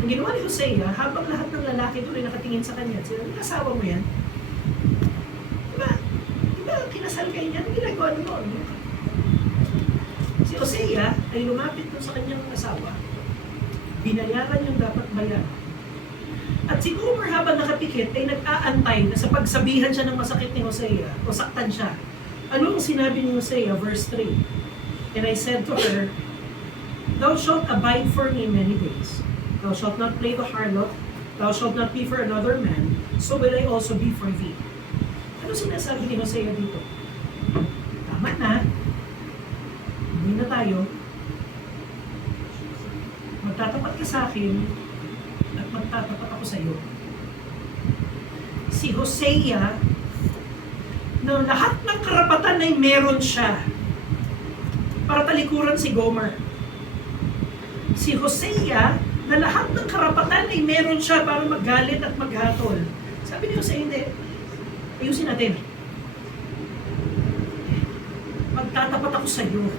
Ang ginawa ni Hosea, habang lahat ng lalaki doon ay nakatingin sa kanya, sinabi, asawa mo yan? Diba, kinasal kayo niya, anong ginagawa mo noon? Si Hosea ay lumapit doon sa kanyang asawa, binayaran yung dapat bayaran. At si Gomer habang nakapikit ay nag-aantay na sa pagsabihan siya ng masakit ni Hosea o saktan siya. Ano ang sinabi ni Hosea? Verse 3, and I said to her, thou shalt abide for me many days. Thou shalt not play the harlot. Thou shalt not be for another man. So will I also be for thee. Ano sinasabi ni Hosea dito? Tama na. Hindi na tayo. Magtatapat ka sa akin at magtatapat ako sa iyo. Si Hosea, na lahat ng karapatan ay meron siya para talikuran si Gomer. Si Hosea, na lahat ng karapatan ay meron siya para magalit at maghatol. Sabi ni Hosea, hindi. Ayusin natin. Magtatapat ako sa iyo.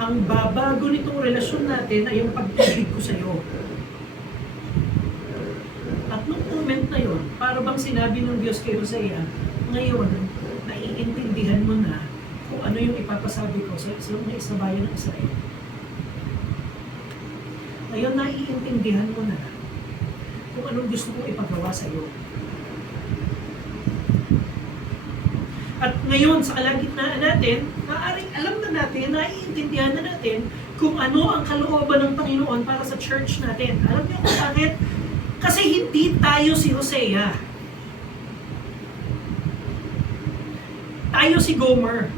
Ang babago nitong relasyon natin ay yung pag-ibig ko sa iyo. At nung moment na yon, para bang sinabi ng Diyos kay Hosea, ngayon, naiintindihan mo na kung ano yung ipapasabi ko sa mga bayan ng Israel. Ngayon, naiintindihan mo na kung anong gusto kong ipagawa sa iyo. At ngayon, sa kalagitnaan natin, maaaring alam na natin, naiintindihan na natin kung ano ang kalooban ng Panginoon para sa church natin. Alam niyo kung bakit? Kasi hindi tayo si Hosea. Tayo si Gomer.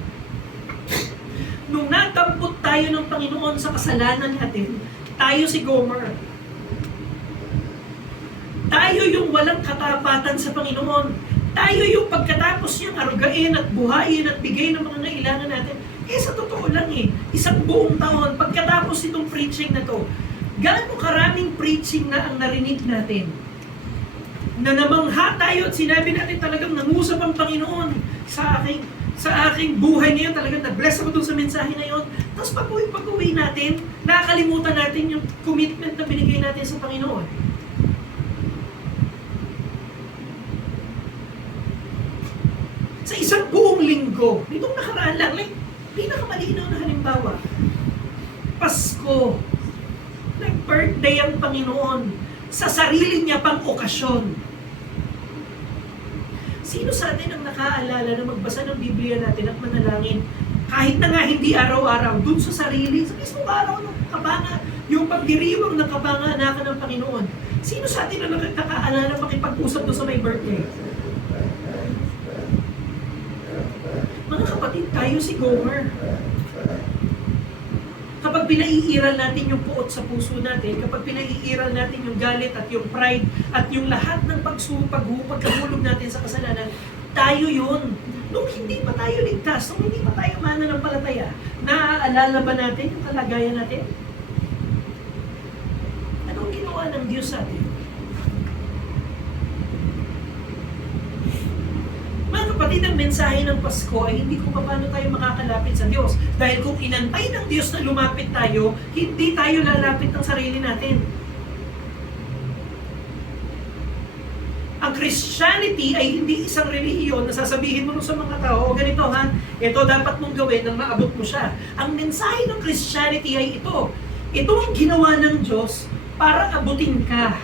Nung natampot tayo ng Panginoon sa kasalanan natin, tayo si Gomer. Tayo yung walang katapatan sa Panginoon. Tayo yung pagkatapos niyang arugain at buhayin at bigay ng mga nailangan natin. Sa totoo lang isang buong taon, pagkatapos itong preaching na to, gaano karaming preaching na ang narinig natin. Na namangha tayo at sinabi natin talagang nangusap ang Panginoon sa akin. sa aking buhay ngayon, talagang na-bless ako dun sa mensahe ngayon. Tapos pag-uwi natin, nakakalimutan natin yung commitment na binigay natin sa Panginoon. Sa isang buong linggo, nitong nakaraan lang, like, pinakamalinaw na halimbawa, Pasko, nag-birthday ang Panginoon sa sarili niya pang okasyon. Sino sa atin ang nakaalala na magbasa ng Biblia natin at manalangin kahit na nga hindi araw-araw, dun sa sarili, sa mismong araw ng kabanga, yung pagdiriwang ng kabanga-anakan ng Panginoon. Sino sa atin ang nakaalala makipag-usap doon sa may birthday? Mga kapatid, tayo si Gomer. Kapag pinaiiral natin yung puot sa puso natin, kapag pinaiiral natin yung galit at yung pride at yung lahat ng pagkahulog natin sa kasalanan, tayo yun. Nung hindi pa tayo ligtas, nung hindi pa tayo mananampalataya, naaalala ba natin yung kalagayan natin? Anong ginawa ng Diyos sa atin? Mga kapatid, ang mensahe ng Pasko ay hindi kung paano tayo makakalapit sa Diyos. Dahil kung inantay ng Diyos na lumapit tayo, hindi tayo lalapit ng sarili natin. Ang Christianity ay hindi isang relihiyon na sasabihin mo sa mga tao, o ganito ha, ito dapat mong gawin nang maabot mo siya. Ang mensahe ng Christianity ay ito. Ito ang ginawa ng Diyos para abutin ka.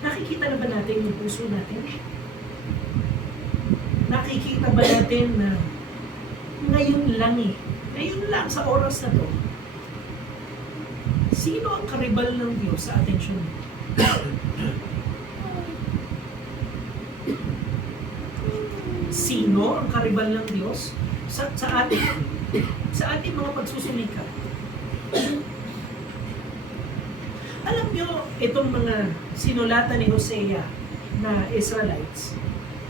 Nakikita na ba natin yung puso natin? Nakikita ba natin na ngayon lang sa oras na to, sino ang karibal ng Diyos sa atensyon mo? Sino ang karibal ng Diyos sa ating mga pagsusumika? Alam nyo, itong mga sinulatan ni Hosea na Israelites,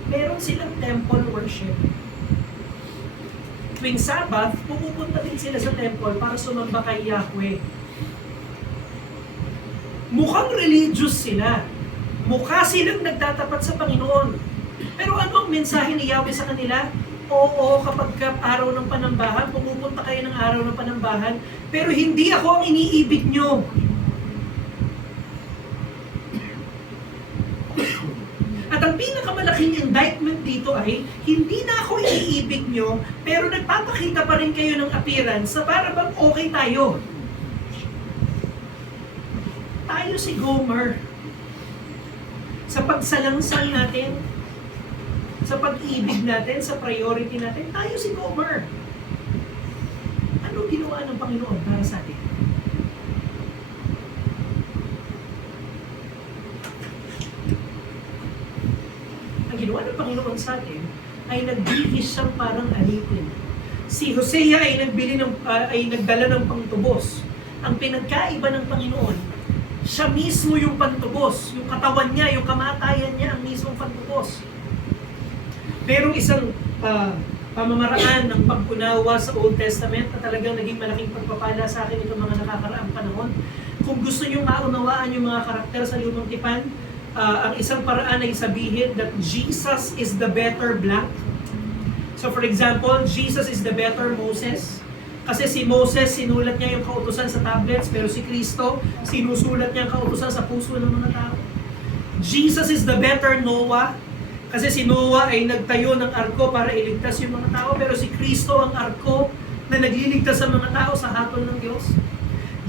meron silang temple worship. Tuwing Sabbath, pumupunta din sila sa temple para sumamba kay Yahweh. Mukhang religious sila. Mukha silang nagtatapat sa Panginoon. Pero ano ang mensahe ni Yahweh sa kanila? Oo, kapag araw ng panambahan, pumupunta kayo ng araw ng panambahan, pero hindi ako ang iniibig nyo. At ang pinakamalaking indictment dito ay, hindi na ako iniibig nyo, pero nagpapakita pa rin kayo ng appearance na para bang okay tayo. Tayo si Gomer. Sa pagsalangsang natin, sa pag-ibig natin, sa priority natin, tayo si Gomer. Ano ginawa ng Panginoon para sa atin? Ginawa ng Panginoon sa atin ay nagbihis siyang parang alipin. Si Hosea ay nagdala ng pangtubos. Ang pinagkaiba ng Panginoon, siya mismo yung pantubos, yung katawan niya, yung kamatayan niya, ang mismong pantubos. Merong isang pamamaraan ng pag-unawa sa Old Testament na talagang naging malaking pagpapala sa akin itong mga nakakaraang panahon. Kung gusto nyo maunawaan yung mga karakter sa Lumang Tipan, ang isang paraan ay sabihin that Jesus is the better blank. So for example, Jesus is the better Moses. Kasi si Moses, sinulat niya yung kautusan sa tablets, pero si Kristo, sinusulat niya ang kautusan sa puso ng mga tao. Jesus is the better Noah. Kasi si Noah ay nagtayo ng arko para iligtas yung mga tao, pero si Kristo ang arko na nagliligtas sa mga tao sa hatol ng Diyos.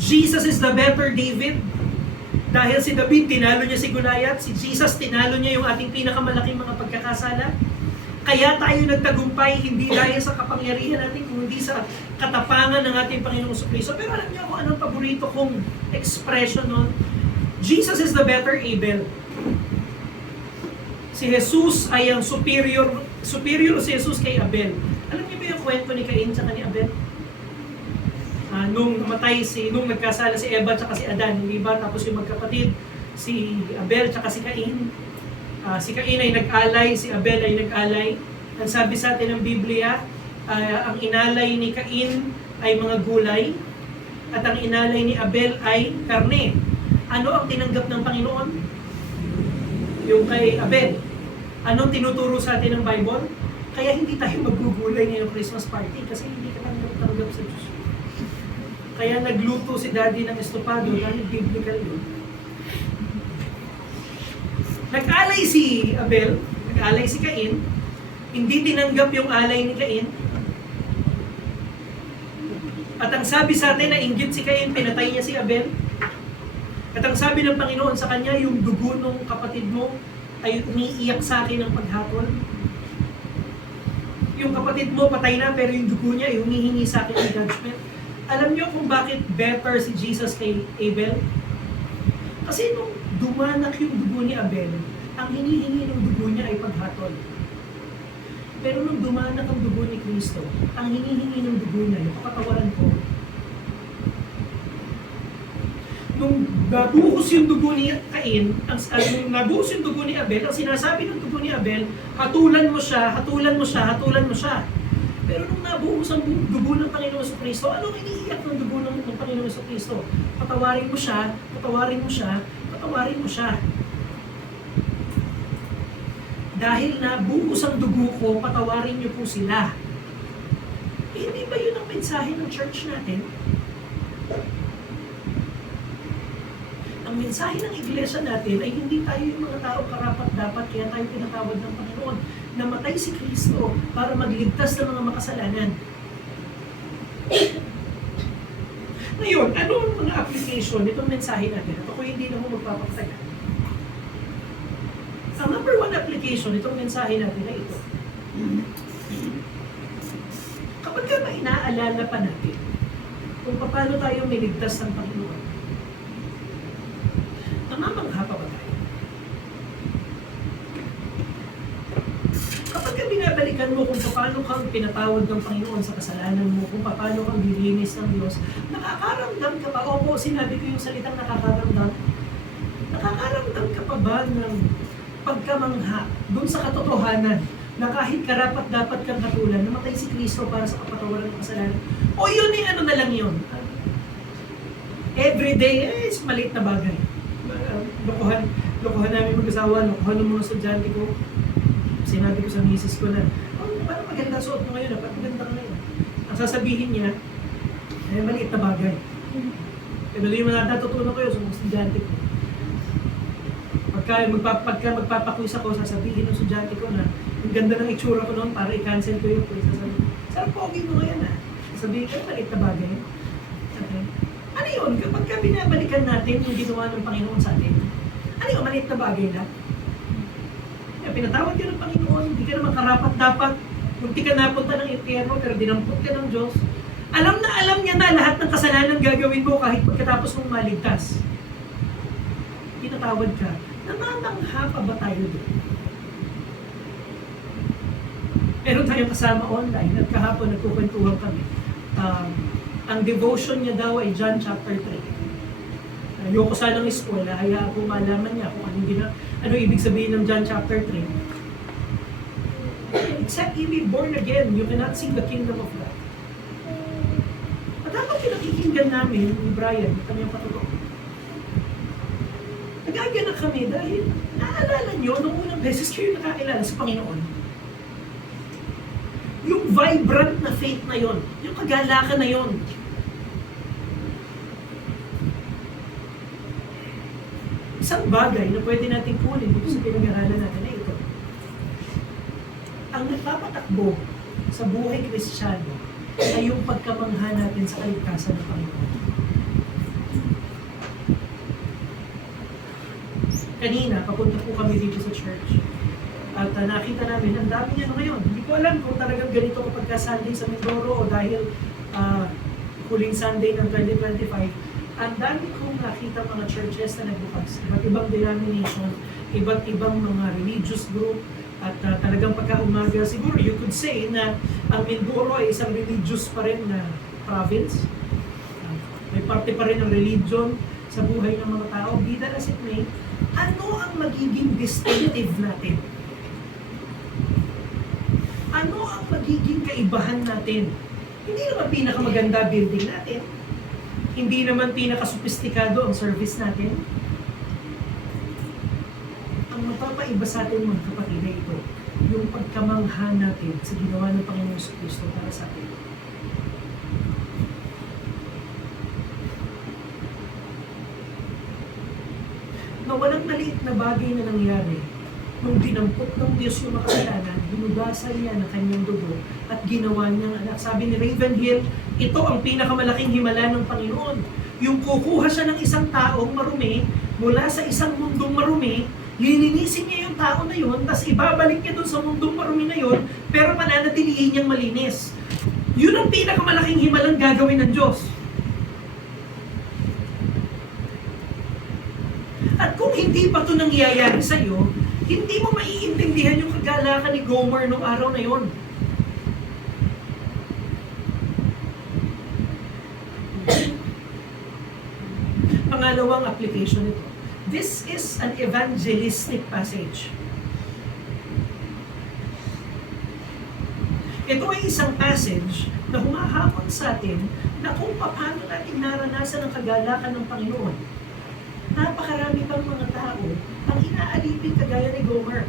Jesus is the better David. Dahil si David, tinalo niya si Goliath, si Jesus, tinalo niya yung ating pinakamalaking mga pagkakasala. Kaya tayo nagtagumpay, hindi dahil sa kapangyarihan natin, kundi sa katapangan ng ating Panginoong Kristo. Pero alam niyo kung anong paborito kong expression nun? Jesus is the better Abel. Si Jesus ay ang superior si Jesus kay Abel. Alam niyo ba yung kwento ni Cain at ni Abel? Nung nagkasala si Eva at si Adan, hindi ba? Tapos yung magkapatid, si Abel at si Cain. Si Cain ay nag-alay, si Abel ay nag-alay. Ang sabi sa atin ng Biblia, ang inalay ni Cain ay mga gulay, At ang inalay ni Abel ay karne. Ano ang tinanggap ng Panginoon? Yung kay Abel. Anong tinuturo sa atin ng Bible? Kaya hindi tayo magugulay ngayong Christmas party kasi hindi ka tanggap sa Diyos. Kaya nagluto si Daddy ng estopado dahil biblical yun. Nag-alay si Abel, nag-alay si Cain, hindi tinanggap yung alay ni Cain. At ang sabi sa atin na inggit si Cain, pinatay niya si Abel. At ang sabi ng Panginoon sa kanya, yung dugo ng kapatid mo ay umiiyak sa akin ng paghatol. Yung kapatid mo patay na pero yung dugo niya ay humihingi sa akin ng judgment. Alam niyo kung bakit better si Jesus kay Abel? Kasi nung dumanak yung dugo ni Abel, ang hinihingi ng dugo niya ay paghatol. Pero nung dumanak ang dugo ni Kristo, ang hinihingi ng dugo niya, yung kapatawaran ko. Nung nabuhos yung dugo ni Cain, nung nabuhos yung dugo ni Abel, ang sinasabi ng dugo ni Abel, hatulan mo siya, hatulan mo siya, hatulan mo siya. Pero nung nabuhos ang dugo ng Panginoon sa Kristo, anong iniiyak ng dugo ng Panginoon sa Kristo? Patawarin mo siya, patawarin mo siya, patawarin mo siya. Dahil nabuhos ang dugo ko, patawarin niyo po sila. Hindi ba yun ang mensahe ng church natin? Ang mensahe ng iglesia natin ay hindi tayo yung mga tao karapat-dapat, kaya tayo pinatawad ng Panginoon. Namatay si Kristo para magligtas ng mga makasalanan. Ngayon, ano ang mga application nitong mensahe natin? At ako hindi na mo magpapakatagal. Ang number one application itong mensahe natin ay ito. Kapag ka may inaalala pa natin kung paano tayo miligtas ng Panginoon, namamangha pa ba tayo? Kapag ka binabalikan mo kung paano kang pinatawad ng Panginoon sa kasalanan mo, kung paano kang dilinis ng Diyos, nakakaramdam ka pa? Opo, sinabi ko yung salitang nakakaramdam. Nakakaramdam ka pa ba ng pagkamangha doon sa katotohanan na kahit karapat dapat kang hatulan, namatay si Kristo para sa kapatawaran ng kasalanan? O yun eh, ano na lang yun? Everyday, maliit na bagay. Lokohan namin mag-asawa, lokohan ng mga estudyante ko. Sinabi ko sa misis ko na, parang maganda suot mo ngayon, parang maganda ka ngayon. Ang sasabihin niya, maliit na bagay. Pero yung mga natutunan ko yun sa mga estudyante ko. Pagka magpapaquiz ako, sasabihin ng estudyante ko na ang ganda ng itsura ko noon para i-cancel ko yung quiz. Sasabihin, sarap pogi mo ngayon ah. Sasabihin ko, maliit na bagay. Okay. Ano yun? Kapag binabalikan natin yung ginawa ng Panginoon sa atin, ano yun? Maliit na bagay na? Pinatawad ka ng Panginoon, hindi ka naman karapat-dapat. Munti ka napunta ng impyerno, pero dinampot ka ng Diyos. Alam niya na lahat ng kasalanan gagawin mo kahit pagkatapos mong maligtas. Pinatawad ka. Namamangha pa ba tayo doon? Meron tayong kasama online at kahapon nagkukwentuhan kami. Ang devotion niya daw ay John chapter 3. Ayoko sanang school, hayaan ko malaman niya kung ano ibig sabihin ng John chapter 3. Except you be born again, you cannot see the kingdom of God. At habang pinakikinggan namin ni Brian, kanyang patulog, nagaganap kami dahil naalala nyo, nung unang beses kayo nakakilala sa Panginoon, yung vibrant na faith na yon, yung kagalakan na yon, isang bagay na pwede natin kunin dito sa pinag-aralan natin ay ito. Ang nagpapatakbo sa buhay Kristiyano ay yung pagkamangha natin sa kaligtasan ng Panginoon. Kanina, papunta po kami dito sa church. At nakita namin, ang dami niya ngayon. Hindi ko alam kung talagang ganito kapag ka-Sunday sa Mindoro o dahil huling Sunday ng 2025. Ang dami kong nakita mga churches na nagbukas. Iba't ibang denomination, iba't ibang mga religious group, at talagang pagka-umaga, siguro you could say na ang Mindoro ay isang religious pa rin na province. May parte pa rin ng religion sa buhay ng mga tao. Be that as it may, ano ang magiging distinctive natin? Ano ang magiging kaibahan natin? Hindi naman pinakamaganda building natin. Hindi naman pinaka-sophisticado ang service natin. Ang mapapaiba sa atin mga kapatid ay ito, yung pagkamangha natin sa ginawa ng Panginoong Kristo para sa atin. Na walang maliit na bagay na nangyari nung dinampot ng Diyos yung makasalanan, hinugasan niya ng kanyang dugo at ginawa niyang anak. Sabi ni Ravenhill, ito ang pinakamalaking himala ng Panginoon. Yung kukuha siya ng isang taong marumi mula sa isang mundong marumi, lilinisin niya yung tao na yun, tapos ibabalik niya dun sa mundong marumi na yun, pero pananatilihin niyang malinis. Yun ang pinakamalaking himalang gagawin ng Diyos. At kung hindi pa ito nangyayari sa iyo, hindi mo maiintindihan yung kagalakan ni Gomer nung araw na yon. Pangalawang application nito. This is an evangelistic passage. Ito ay isang passage na humahamon sa atin na kung paano natin naranasan ang kagalakan ng Panginoon. Napakarami pang mga tao ang inaalipin kagaya ni Gomer.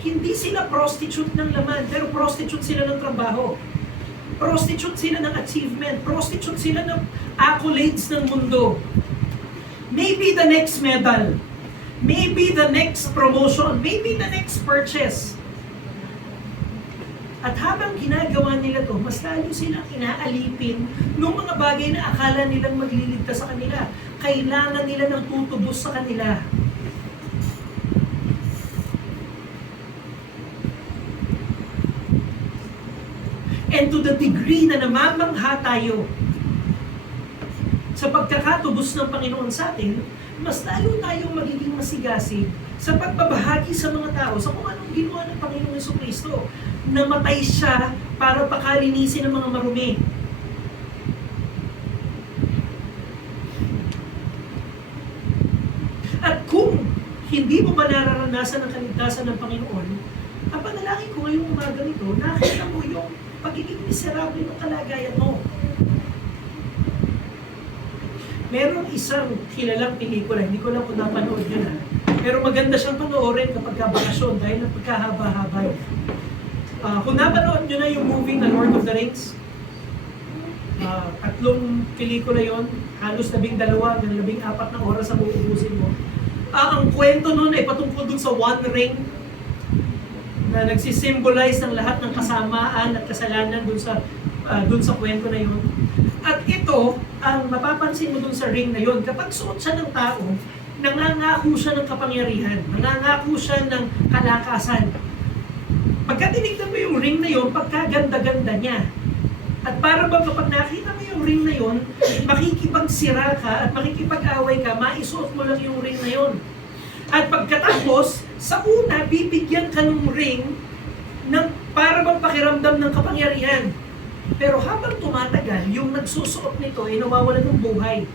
Hindi sila prostitute ng laman, pero prostitute sila ng trabaho. Prostitute sila ng achievement. Prostitute sila ng accolades ng mundo. Maybe the next medal. Maybe the next promotion. Maybe the next purchase. At habang ginagawa nila to, mas lalo silang inaalipin ng mga bagay na akala nilang magliligtas sa kanila. Kailangan nila ng tutubos sa kanila. And to the degree na namamangha tayo sa pagkakatubos ng Panginoon sa atin, mas lalo tayong magiging masigasig sa pagbabahagi sa mga tao sa kung anong ginawa ng Panginoong Jesucristo. Namatay siya para pakalinisin ang mga marumi. At kung hindi mo ba nararanasan ang kaligtasan ng Panginoon, ang panalangin ko ngayong umaga nito, nakita mo yung pagiging miserable ng kalagayan mo. Merong isang kilalang pelikula, hindi ko lang kung napanood yun ha, pero maganda siyang panoorin kapag bakasyon dahil ang pagkahaba-haba yun. Kung napanood nyo na yung movie na Lord of the Rings, 3 pelikula yon, halos 12 ng 14 na oras ang uubusin mo. Ang kwento nun ay patungkol dun sa One Ring na nagsisimbolize ng lahat ng kasamaan at kasalanan dun sa kwento na yun. At ito, ang mapapansin mo dun sa ring na yun, kapag suot siya ng tao, nangangako siya ng kapangyarihan, nangangako siya ng kalakasan. Pagka tinignan mo yung ring na yun, pagkaganda-ganda niya. At para bang kapag nakita mo yung ring na yun, makikipagsira ka at makikipag-away ka, maisuot mo lang yung ring na yun. At pagkatapos, sa una, bibigyan ka ng ring ng para bang pakiramdam ng kapangyarihan. Pero habang tumatagal, yung nagsusuot nito ay nawawalan ng buhay.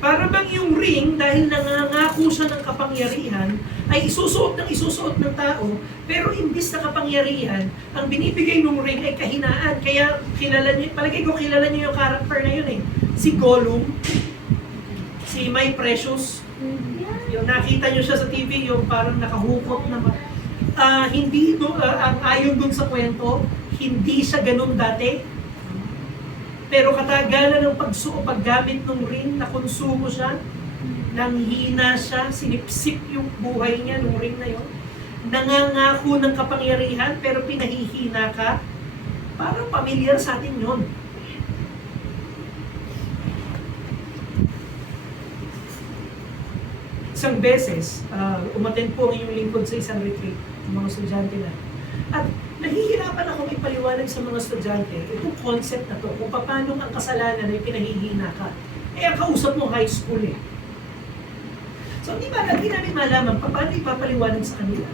Para bang yung ring, dahil nangangako siya ng kapangyarihan, ay isusuot ng tao, pero imbis na kapangyarihan, ang binibigay ng ring ay kahinaan. Kaya kilala niyo, palagay ko kilala niyo yung character na yun eh. Si Gollum, si My Precious, yung nakita niyo siya sa TV, yung parang nakahukot na ang ayon dun sa kwento, hindi siya ganun dati. Pero katagalan ng paggamit ng ring, nakonsumo siya, nanghina siya, sinipsip yung buhay niya ng ring na yun. Nangangako ng kapangyarihan, pero pinahihina ka. Parang pamilyar sa atin yun. Isang beses, umattend po ang inyong lingkod sa isang retreat, mga estudyante na. At nahihirapan ako ipaliwanag sa mga estudyante itong concept na to, kung paano ang kasalanan ay pinahihina ka. Eh, ang kausap mo high school eh. So, di namin malaman paano ipapaliwanag sa kanila.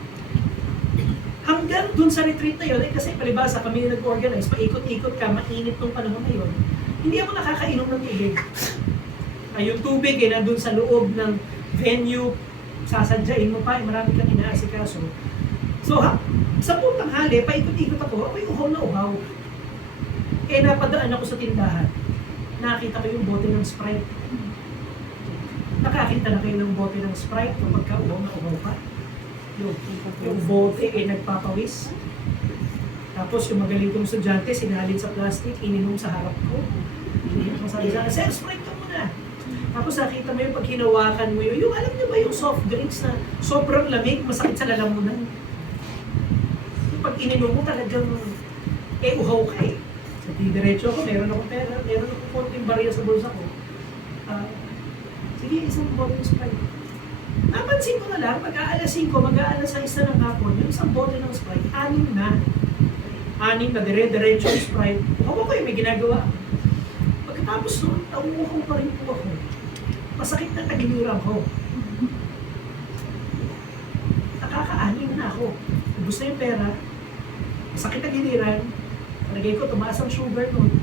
Hanggang dun sa retreat na yun, kasi palibasa kami nag-organize, paikot-ikot ka, mainit nung panahon na yun, hindi ako nakakainom ng tubig. Yung tubig eh, nandun sa loob ng venue, sasadyain mo pa, marami kang inaasikaso. So, sa puntang hali, paikot-ikot ako, ako'y uhaw na uhaw. Eh, napadaan ako sa tindahan. nakita ko yung bote ng Sprite. Nakakita na kayo ng bote ng Sprite kapag uhaw na uhaw ka. Yung bote ay nagpapawis. Tapos yung magaling kong estudyante, sinalin sa plastic, ininom sa harap ko. Ininom sa sarili sa akin, "Sir, Sprite ka muna." Tapos nakita mo yung pag hinawakan mo yung alam niyo ba yung soft drinks na sobrang lamig, masakit sa lalamunan? Yung pag ininom mo talagang, uhaw ka eh. Sa diretso ako, meron akong pera, meron akong konting barya sa bulsa ko. Sige, isang bote ng Sprite. Napansin ko na lang, mag-aalas 5, mag-aalas 6 na ng hapon, yung isang bote ng Sprite, 6 na. 6 na, dire-diretso yung Sprite. Ako ko may ginagawa. Pagkatapos noon, nauuhaw pa rin po ako. Masakit na tagiliran ko. Nakaka-6 na ako. Ubus na yung pera. Masakit na giliran. Palagay ko, tumaas ang sugar noon.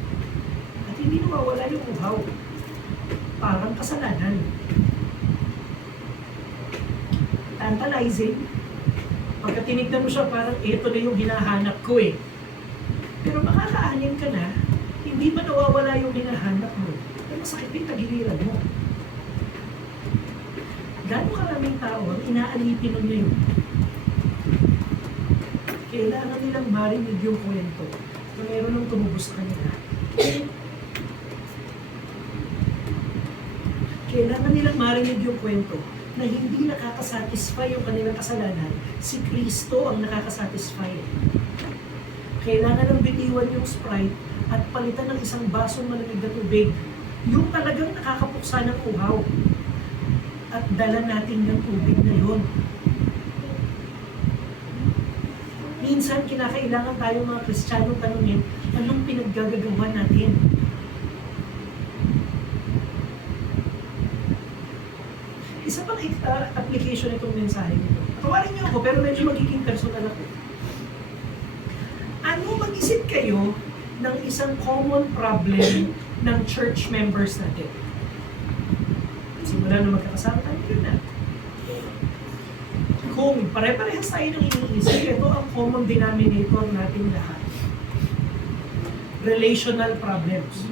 At hindi nawawala yung uhaw. Parang kasalanan. Tantalizing. Pagka tinignan mo siya, parang ito na yung hinahanap ko eh. Pero makakaanin ka na, hindi ba nawawala yung hinahanap mo? Pero masakit yung tagiliran mo. Gano'ng karaming tao ang inaalipin nun na yun? Kailangan nilang marinig yung kwento na meron nang tumubos sa kanila. Kailangan nilang marinig yung kwento na hindi nakakasatisfy yung kanilang kasalanan, si Kristo ang nakakasatisfy. Kailangan ng bitiwan yung Sprite at palitan ng isang basong malamig na tubig. Yung talagang nakakapuksa ng uhaw. At dala natin yung tubig na yun. Minsan, kinakailangan tayo mga Kristiyanong tanungin, anong pinaggagawa natin? Isa pang application itong mensahe nito. Tawarin niyo ako, pero medyo magiging personal ako. Ano mag-isip kayo ng isang common problem ng church members natin? Simula na magkakasama tayo, yun na. Kung pare-parehas tayo ng iniisip, ito ang common denominator natin lahat. Relational problems.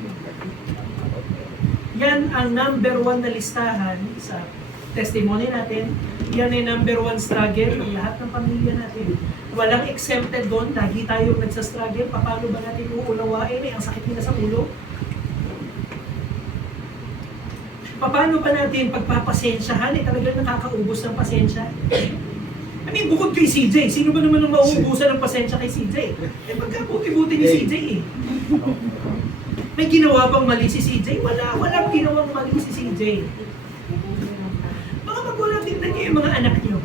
Yan ang number 1 na listahan sa testimony natin. Yan ay number 1 struggle ng lahat ng pamilya natin. Walang exempted doon, lagi tayong nagsastruggle. Paano ba natin uunawain? Ang sakit nila sa ulo. Paano ba natin pagpapasensyahan? Talagang nakakaubos ng pasensya. I mean, bukod kay CJ, sino ba naman ang mauubusan ng pasensya kay CJ? Pagkabuti-buti ni CJ eh. May ginawa bang mali si CJ? Walang ginawang mali si CJ. Mga magulang, tignan niyo yung mga anak niyo.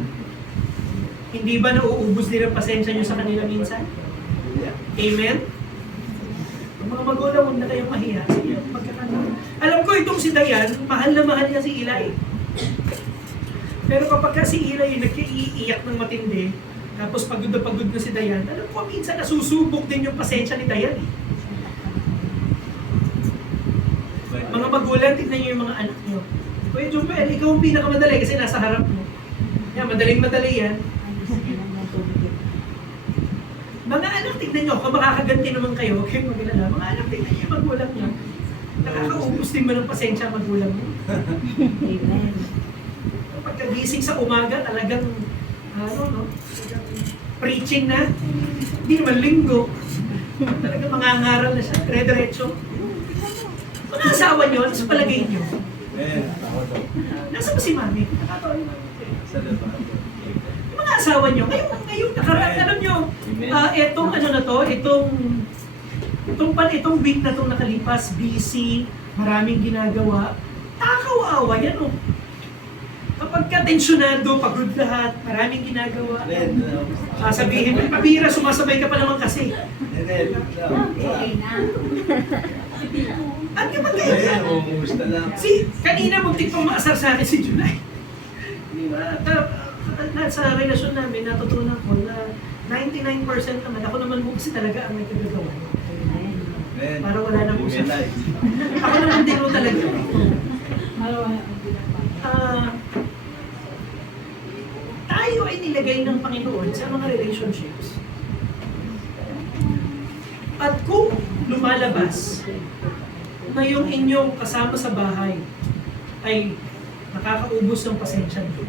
Hindi ba nauubos din ang pasensya niyo sa kanila minsan? Amen? Mga magulang, huwag na kayong mahiya. Sige, magkakaroon. Alam ko itong si Dayan, mahal na mahal niya si Eli. Pero kapag si Eli nagkaiiyak ng matindi, tapos pagod na si Dayan, alam ko minsan nasusubok din yung pasensya ni Dayan eh. Mga magulang, tignan niyo yung mga anak niyo. Kuya Jumel, ikaw ang pinakamadali kasi nasa harap mo. Yan, madaling-madali yan. Mga anak, tignan nyo, kung makakaganti naman kayo, huwag kayong mag-alala. Mga anak, tignan nyo yung magulang nyo. Nakakaubos din ba ng pasensya ang magulang mo? Amen. Pagkagising sa umaga, talagang, preaching na. Hindi naman linggo. Talagang mangangaral na siya, dire-diretso. Mga asawa nyo, ano sa palagay nyo? Nasa ba si Mami? Nakatawa yung Mami. Sa labas. Yung mga asawa nyo, ngayong nakaraan, alam nyo, etong ano na to, itong week na itong nakalipas, busy, maraming ginagawa, nakakawawa yan oh. Kapag ka-tensyonado, pagod lahat, maraming ginagawa. Sasabihin, pabira, sumasabay ka pa naman kasi. Okay na. At kapag kayo, kanina muntik pang maasar sa akin si July. Diba? Sa relasyon namin, natutunan ko na 99% naman, ako naman mo kasi talaga ang may kagagawa. Para wala na po sa ako naman din mo talaga. Tayo ay nilagay ng Panginoon sa mga relationships. At kung lumalabas na yung inyong kasama sa bahay ay nakakaubos ng pasensya niyo.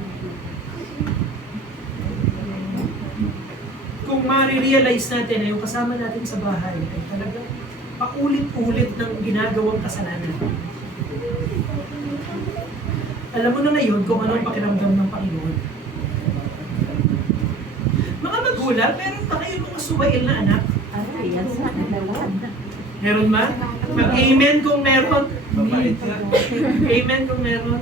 Kung marirealize natin na yung kasama natin sa bahay ay talagang paulit-ulit ng ginagawang kasalanan. Alam mo na ngayon kung anong pakiramdam ng Panginoon. Mga magulang, meron ba kayong mga suwail na anak? Aray, yan sa dalawa. Meron ba? Mag-amen kung meron. Mabait ka. Amen kung meron.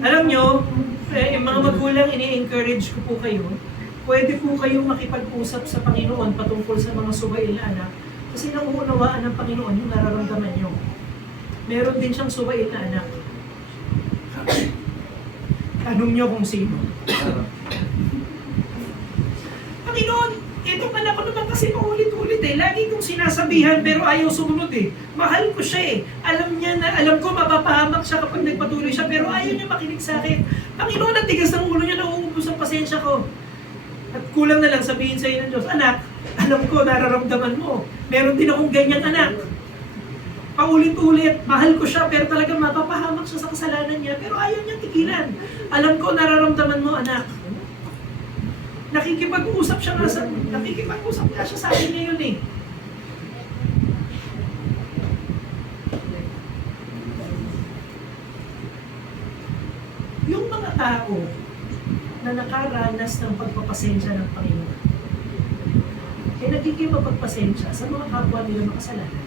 Alam nyo, yung mga magulang, ini-encourage ko po kayo, pwede po kayong makipag-usap sa Panginoon patungkol sa mga suwail na anak kasi nauunawaan ng Panginoon yung nararamdaman nyo. Meron din siyang suwail na anak. Tanong nyo kung sino. Panginoon, itong anak ko naman kasi paulit-ulit eh. Lagi kong sinasabihan pero ayaw sumunod eh. Mahal ko siya eh. Alam niya na, alam ko mapapahamak siya kapag nagpatuloy siya pero ayaw niya makinig sa akin. Panginoon, ang tigas ng ulo niya, nauubos ang pasensya ko. At kulang na lang sabihin sa iyo ng Diyos, anak, alam ko, nararamdaman mo. Meron din akong ganyang anak. Paulit-ulit, mahal ko siya, pero talagang mapapahamak siya sa kasalanan niya, pero ayaw niyang tigilan. Alam ko, nararamdaman mo, anak. Nakikipag-usap nga siya sa akin ngayon eh. Yung mga tao na nakaranas ng pagpapasensya ng Panginoon, ay nagiging mapagpasensya sa mga kapwa nila makasalanan.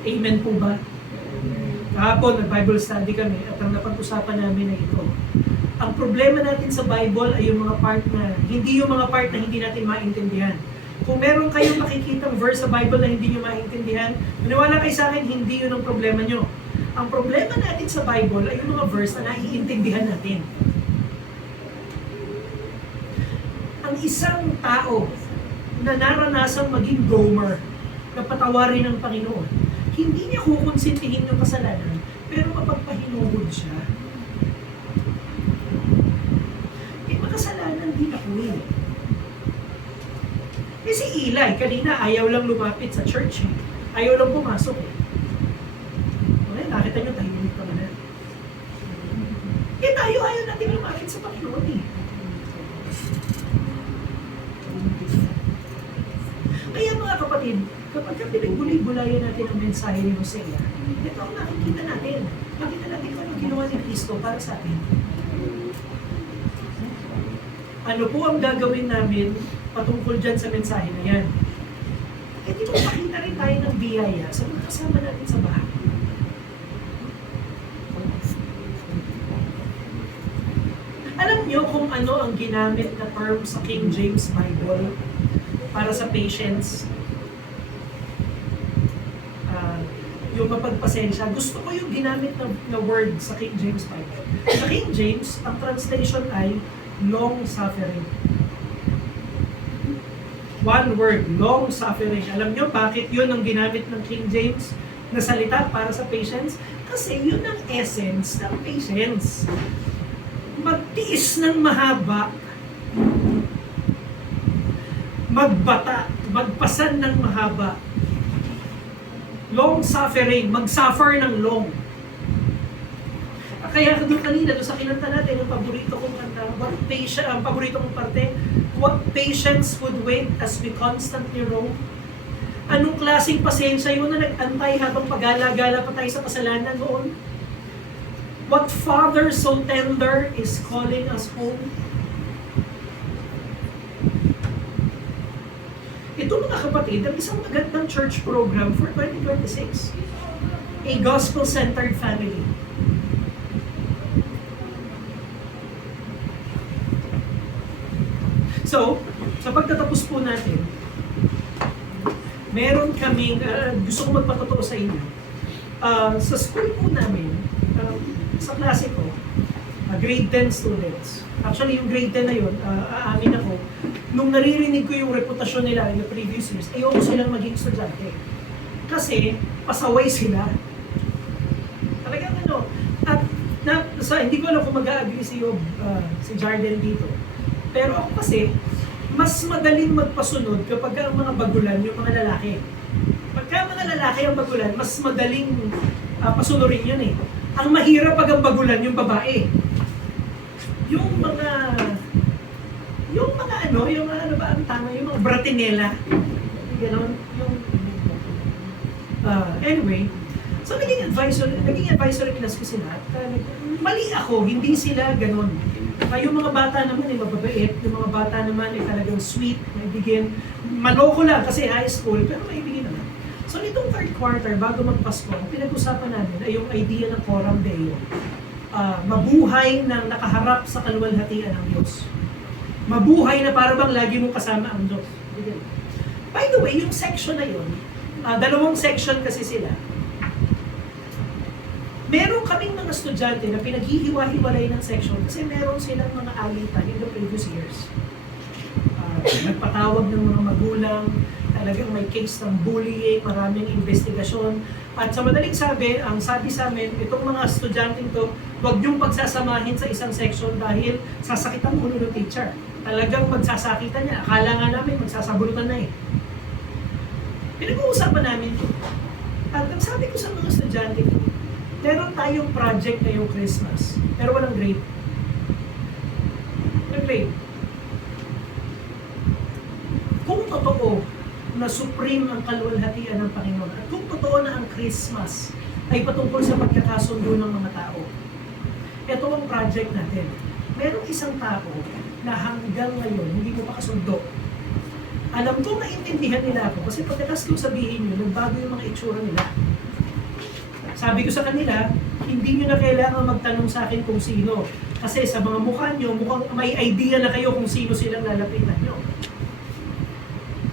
Amen po ba? Kahapon, nag-Bible study kami at ang napag-usapan namin ay ito. Ang problema natin sa Bible ay yung mga part na, hindi yung mga part na hindi natin maintindihan. Kung meron kayong makikitang verse sa Bible na hindi nyo maintindihan, maniwala kayo sa akin, hindi yun ang problema nyo. Ang problema natin sa Bible ay yung mga verse na naiintindihan natin. Ang isang tao na naranasang maging Gomer, na patawarin ng Panginoon, hindi niya kukonsintihin yung kasalanan, pero mapagpahinuhod siya. Eh, makasalanan din ako eh. Eh si Eli, kanina ayaw lang lumapit sa church eh. Ayaw lang pumasok eh. Okay, nakita niyo tahimik ka na. Eh tayo ayaw natin lumapit sa Panginoon eh. Kaya mga kapatid, kapag pinagbulay-bulayan natin ang mensahe ni Hosea, ito ang nakikita natin. Makita natin kung anong ginawa ni Kristo para sa atin. Ano po ang gagawin namin patungkol dyan sa mensahe na yan? Eh di ba makita rin tayo ng biyaya sa mga kasama natin sa bahay. Alam niyo kung ano ang ginamit na term sa King James Bible para sa patience? Yung mapagpasensya. Gusto ko yung ginamit na word sa King James Bible. Sa King James, ang translation ay long suffering. One word, long suffering. Alam nyo bakit yun ang ginamit ng King James na salita para sa patience? Kasi yun ang essence ng patience. Magtiis ng mahaba, magbata, magpasan ng mahaba, long suffering, mag-suffer ng long. Kaya doon kanina, doon sa kinanta natin, ang paborito kong kanta, ang paborito kong parte, what patience would wait as we constantly roam. Anong klaseng pasensya yun na nag-antay habang pagala-gala pa tayo sa kasalanan noon? What Father so tender is calling us home? Ito mga kapatid, ang isang magandang church program for 2026. A gospel-centered family. So, sa pagtatapos po natin, meron kaming, gusto ko magpatotoo sa inyo. Sa school po namin, sa klase ko, grade 10 students. Actually, yung grade 10 na yun, aamin ako, nung naririnig ko yung reputasyon nila in the previous years, ayoko silang maging estudyante. Kasi, pasaway sila. Talagang ano, at hindi ko alam kung mag-a-agree si Jarden dito. Pero ako kasi, mas madaling magpasunod kapag ang mga bagulan yung mga lalaki. lalaki ang bagulan, mas madaling pasunurin yun eh. Ang mahirap pag ang bagulan yung babae. Yung mga ano ba ang tama, yung mga bratinela. Ganon, anyway, so naging advisory class ko sila. Mali ako, hindi sila ganon. Yung mga bata naman ay mababait, yung mga bata naman ay talagang sweet, maibigin. Maloko lang kasi high school, pero maibigin naman. So nitong third quarter, bago magpasko, ang pinag-usapan namin ay yung idea ng Coram Deo. Mabuhay ng nakaharap sa kaluwalhatian ng Diyos. Mabuhay na para bang lagi mong kasama ang Diyos. By the way, yung section na yun, dalawang section kasi sila. Meron kaming mga estudyante na pinaghihiwa-hiwalay ng section kasi meron silang mga alitan in the previous years. Nagpatawag ng mga magulang, talagang may case ng bullying, maraming investigasyon. At sa madaling sabi, ang sabi sa amin, itong mga estudyante to, huwag niyong pagsasamahin sa isang section dahil sasakit ang ulo ng teacher. Talagang magsasakitan niya. Akala nga namin magsasabunutan na eh. Pinag-uusapan namin ito. At ang sabi ko sa mga estudyante ko, meron tayong project ngayong Christmas, pero walang grade. Walang grade. Kung totoo na supreme ang kaluwalhatian ng Panginoon, at kung totoo na ang Christmas ay patungkol sa pagkakasundo ng mga tao, ito ang project natin. Merong isang tao na hanggang ngayon hindi ko pa kasundo. Alam ko naintindihan nila ako kasi pagkatas kong sabihin nyo, nagbago yung mga itsura nila. Sabi ko sa kanila, hindi nyo na kailangan magtanong sa akin kung sino. Kasi sa mga mukha nyo, mukhang may idea na kayo kung sino silang lalapitan nyo.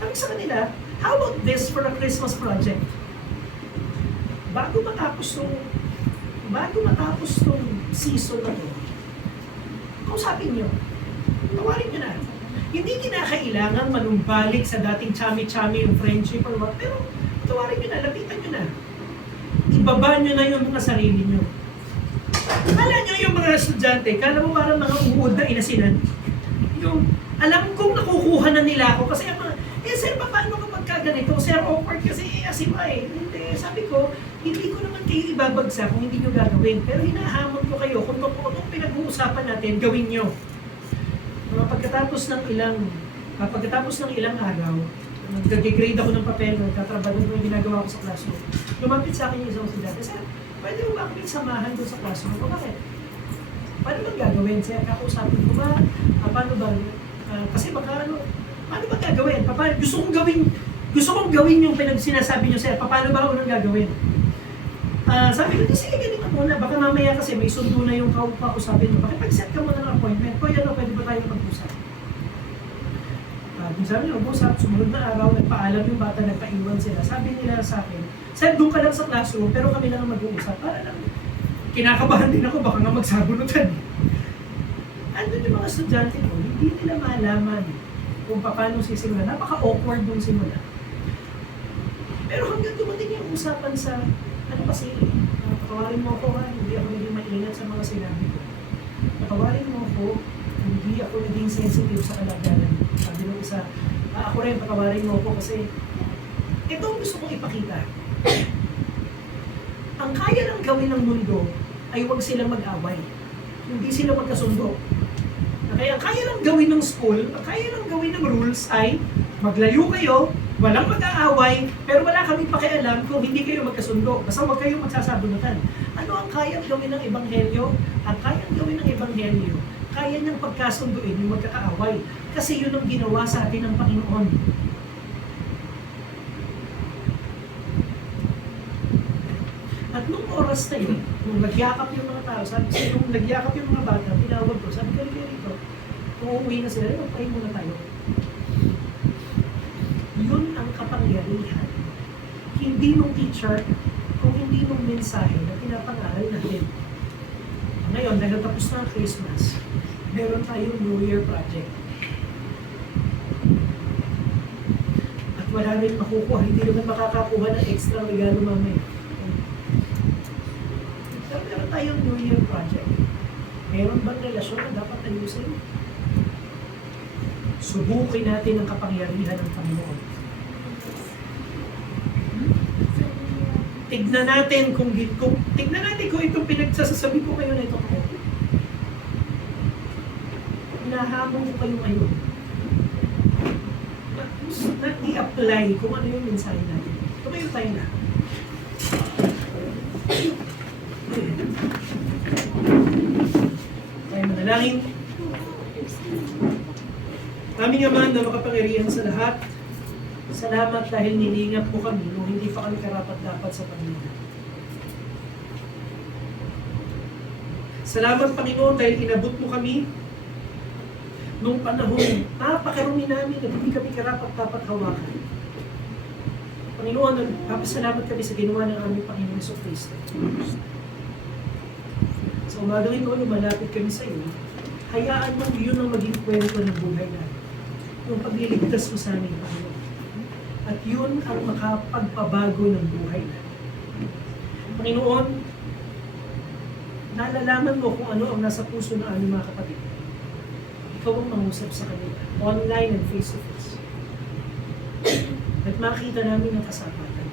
Sabi sa kanila, how about this for a Christmas project? Bago matapos tong season na to, kausapin nyo, tawarin nyo na. Hindi kinakailangan manumbalik sa dating chami-chami yung friendship or what, pero tawarin nyo na, lapitan nyo na. Ibaba nyo na yung mga sarili nyo. Kala nyo yung mga estudyante, kala mo parang mga uod na inasinan. Yung, alam kong nakukuha na nila ako kasi ang mga, sir, paano kapag kaganito? Sir, awkward kasi asiba eh. Hindi, sabi ko, hindi ko naman kayo ibabagsak kung hindi nyo gagawin. Pero hinahamon ko kayo, kung totoo itong pinag-uusapan natin, gawin nyo. Pagkatapos ng ilang araw, nag-grade ako ng papel, nagtatrabaho ko yung ginagawa ko sa classroom. Lumapit sa akin yung isang estudyante, sir, pwede mo ba kami samahan doon sa classroom? O bakit? Paano bang gagawin? Sir, kakausapin ko ba? Paano ba? Kasi baka paano ba gagawin? Gusto kong gawin yung sinasabi nyo, sir, paano ba unang gagawin? Sabi ko, sige, ganito muna. Baka mamaya kasi may sundo na yung kausapin mo. Bakit pag-set ka muna ng appointment? Ko, pwede ba tayo mag-usap? Sabi nyo, mag-usap, sumunod na araw, nagpaalam yung bata, nagpaiwan sila. Sabi nila sa akin, sir, doon ka lang sa classroom, pero kami lang ang mag-uusap. Para lang, kinakabahan din ako, baka nga magsabunutan. Andun yung mga estudyante ko, hindi nila malaman kung paano sisimula. Napaka-awkward nung simula. Pero hanggang dumating yung usapan sa, patawarin mo ako ha, hindi ako naging maingat sa mga sinabi ko. Patawarin mo ako, hindi ako naging sensitive sa kalagalan. Sabi nung isa, ako rin, patawarin mo ako kasi ito ang gusto kong ipakita. Ang kaya lang gawin ng mundo ay huwag silang mag-away. Hindi sila magkasundo. Kaya ang kaya lang gawin ng school, ang kaya lang gawin ng rules ay maglayo kayo, walang mag-aaway, pero wala kaming pakialam kung hindi kayo magkasundo. Basta huwag kayo magsasabunutan. Ano ang kaya gawin ng Ebanghelyo? Ang kaya gawin ng Ebanghelyo, kaya niyang pagkasunduin yung magkakaaway. Kasi yun ang ginawa sa atin ng Panginoon. At nung oras na yun, nung nagyakap yung mga tao, nung nagyakap yung mga bata, tinawag ko, sabi ko, rito, kung uuwi na sila, magpahin muna tayo. Yun ang kapangyarihan. Hindi nung teacher, kung hindi nung mensahe na pinapangaral natin. Ngayon, dahil tapos na ang Christmas, meron tayong New Year project. At wala rin makukuha, hindi naman makakakuha ng extra regalo mamaya. Pero meron tayong New Year project. Meron bang relasyon na dapat ayusin? Subukin natin ang kapangyarihan ng Panginoon. tignan natin kung itong pinagsasabi ko ngayon ito ko. Hinahamon ko kayo ngayon. Na i-apply kung ano yung mensahe natin. Tumayo tayo na. Tayo manalangin. Aming Ama na makapangyarihan sa lahat, salamat dahil nilingap mo kami nung hindi pa kami karapat-dapat sa Panginoon. Salamat Panginoon dahil inabot mo kami nung panahon napakarumi namin at hindi kami karapat-dapat hawakan. Panginoon, nagpapasalamat kami sa ginawa ng aming Panginoon sa Kristo. Sa umagang ito, lumalapit kami sa iyo. Hayaan mo yun ang maging kwento ng buhay natin. Yung pagliligtas mo sa aming Panginoon. At yun ang makapagpabago ng buhay natin. Panginoon, nalalaman mo kung ano ang nasa puso ng aming mga kapatid. Ikaw ang mangusap sa kanila, online and face-to-face. At makita namin ang kasapatan.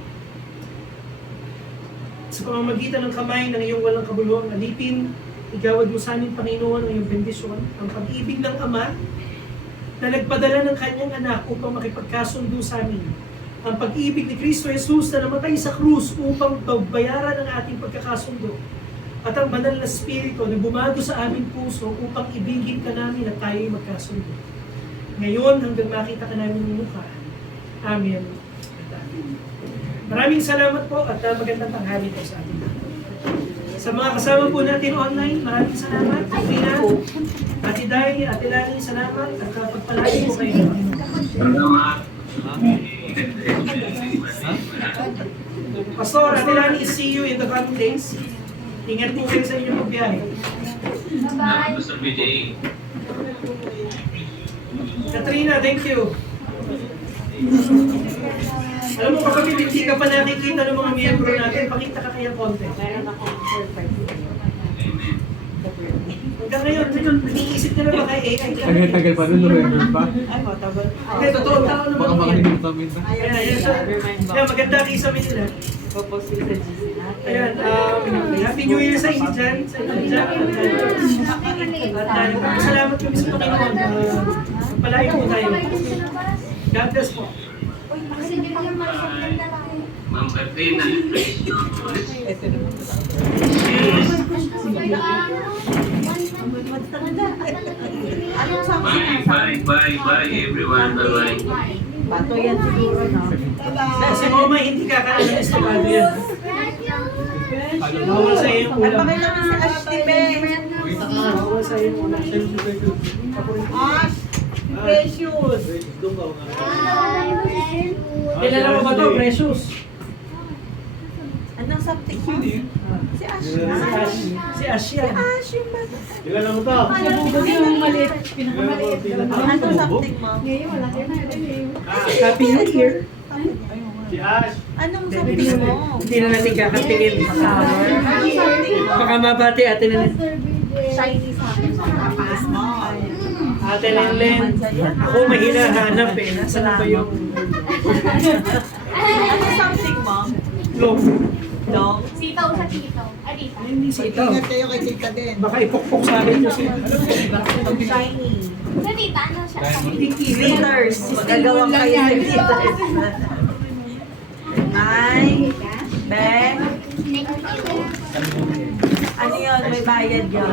Sa pamamagitan ng kamay ng iyong walang kabuluhang alipin, igawad mo sa amin, Panginoon, ang iyong bendisyon, ang pag-ibig ng Ama na nagpadala ng kanyang anak upang makipagkasundo sa amin. Ang pag-ibig ni Kristo Jesus na namatay sa krus upang bayaran ang ating pagkakasundo. At ang banal na Espiritu na bumago sa aming puso upang ibigin ka namin at tayo'y magkasundo. Ngayon, hanggang makita ka namin ng mukha. Amen. Maraming salamat po at magandang tanghali po sa ating lahat. Sa mga kasama po natin online, maraming salamat. Katrina, Ate Day, Ate Lani, salamat at pagpalain po kayo. Pastor, Ate Lani, see you in the coming days. Ingat po kayo sa inyong pagbiyahe. Katrina, thank you. Alam mo, kapag hindi ka pa nakikita ng mga miyembro natin, pakita ka kaya konti. Meron akong surprise. Hanggang ngayon, iniisip nila ba kay AI? Tagal pa nun, November pa. Ay, mo, tagal. Hindi, totoo tao naman Baka yan. hindi mo kami na. Ayan, maganda kisa mo nila. Popost sa GC natin. Ayan, Happy New Year sa inyo dyan. Sa inyo dyan. At salamat kami sa Panginoon. Palayo po tayo. God bless po. Ma'am Katrina, Ito naman. Anong sabi bye everyone, bye. Pato yan siguro, no? Si Mama, hindi kakaalam ng estipado yan. Bawal sa iyo yung ulam. Pakilaman si Ashley, be. Bawal sa iyo yung ulam. Ash! Precious! Kilala mo ba ito? Precious. Anong something mo? Si Ash. Si Asya. Ash, yung bata. Ilan lang mo to? Anong something mo? Happy New Year. Si Ash. Anong something mo? Hindi na natin kakatingin. Anong something mo? Baka mabati ate na Shiny sa akin sa kapas mo. Ate Lenlen. Ako mahina hanap eh. Nasaan na ba yung Anong something mo? long? Dong? Sitaw sa tito. Adita. Hindi sitaw. Ingat kayo kay tita din. Baka ipokpok sa akin yung sitaw. Shiny. Sa tita, ano siya? Hindi kilig. Glitters. Magagawang kayo ng glitters. Ay. Be. Ano yun? May bayad yun.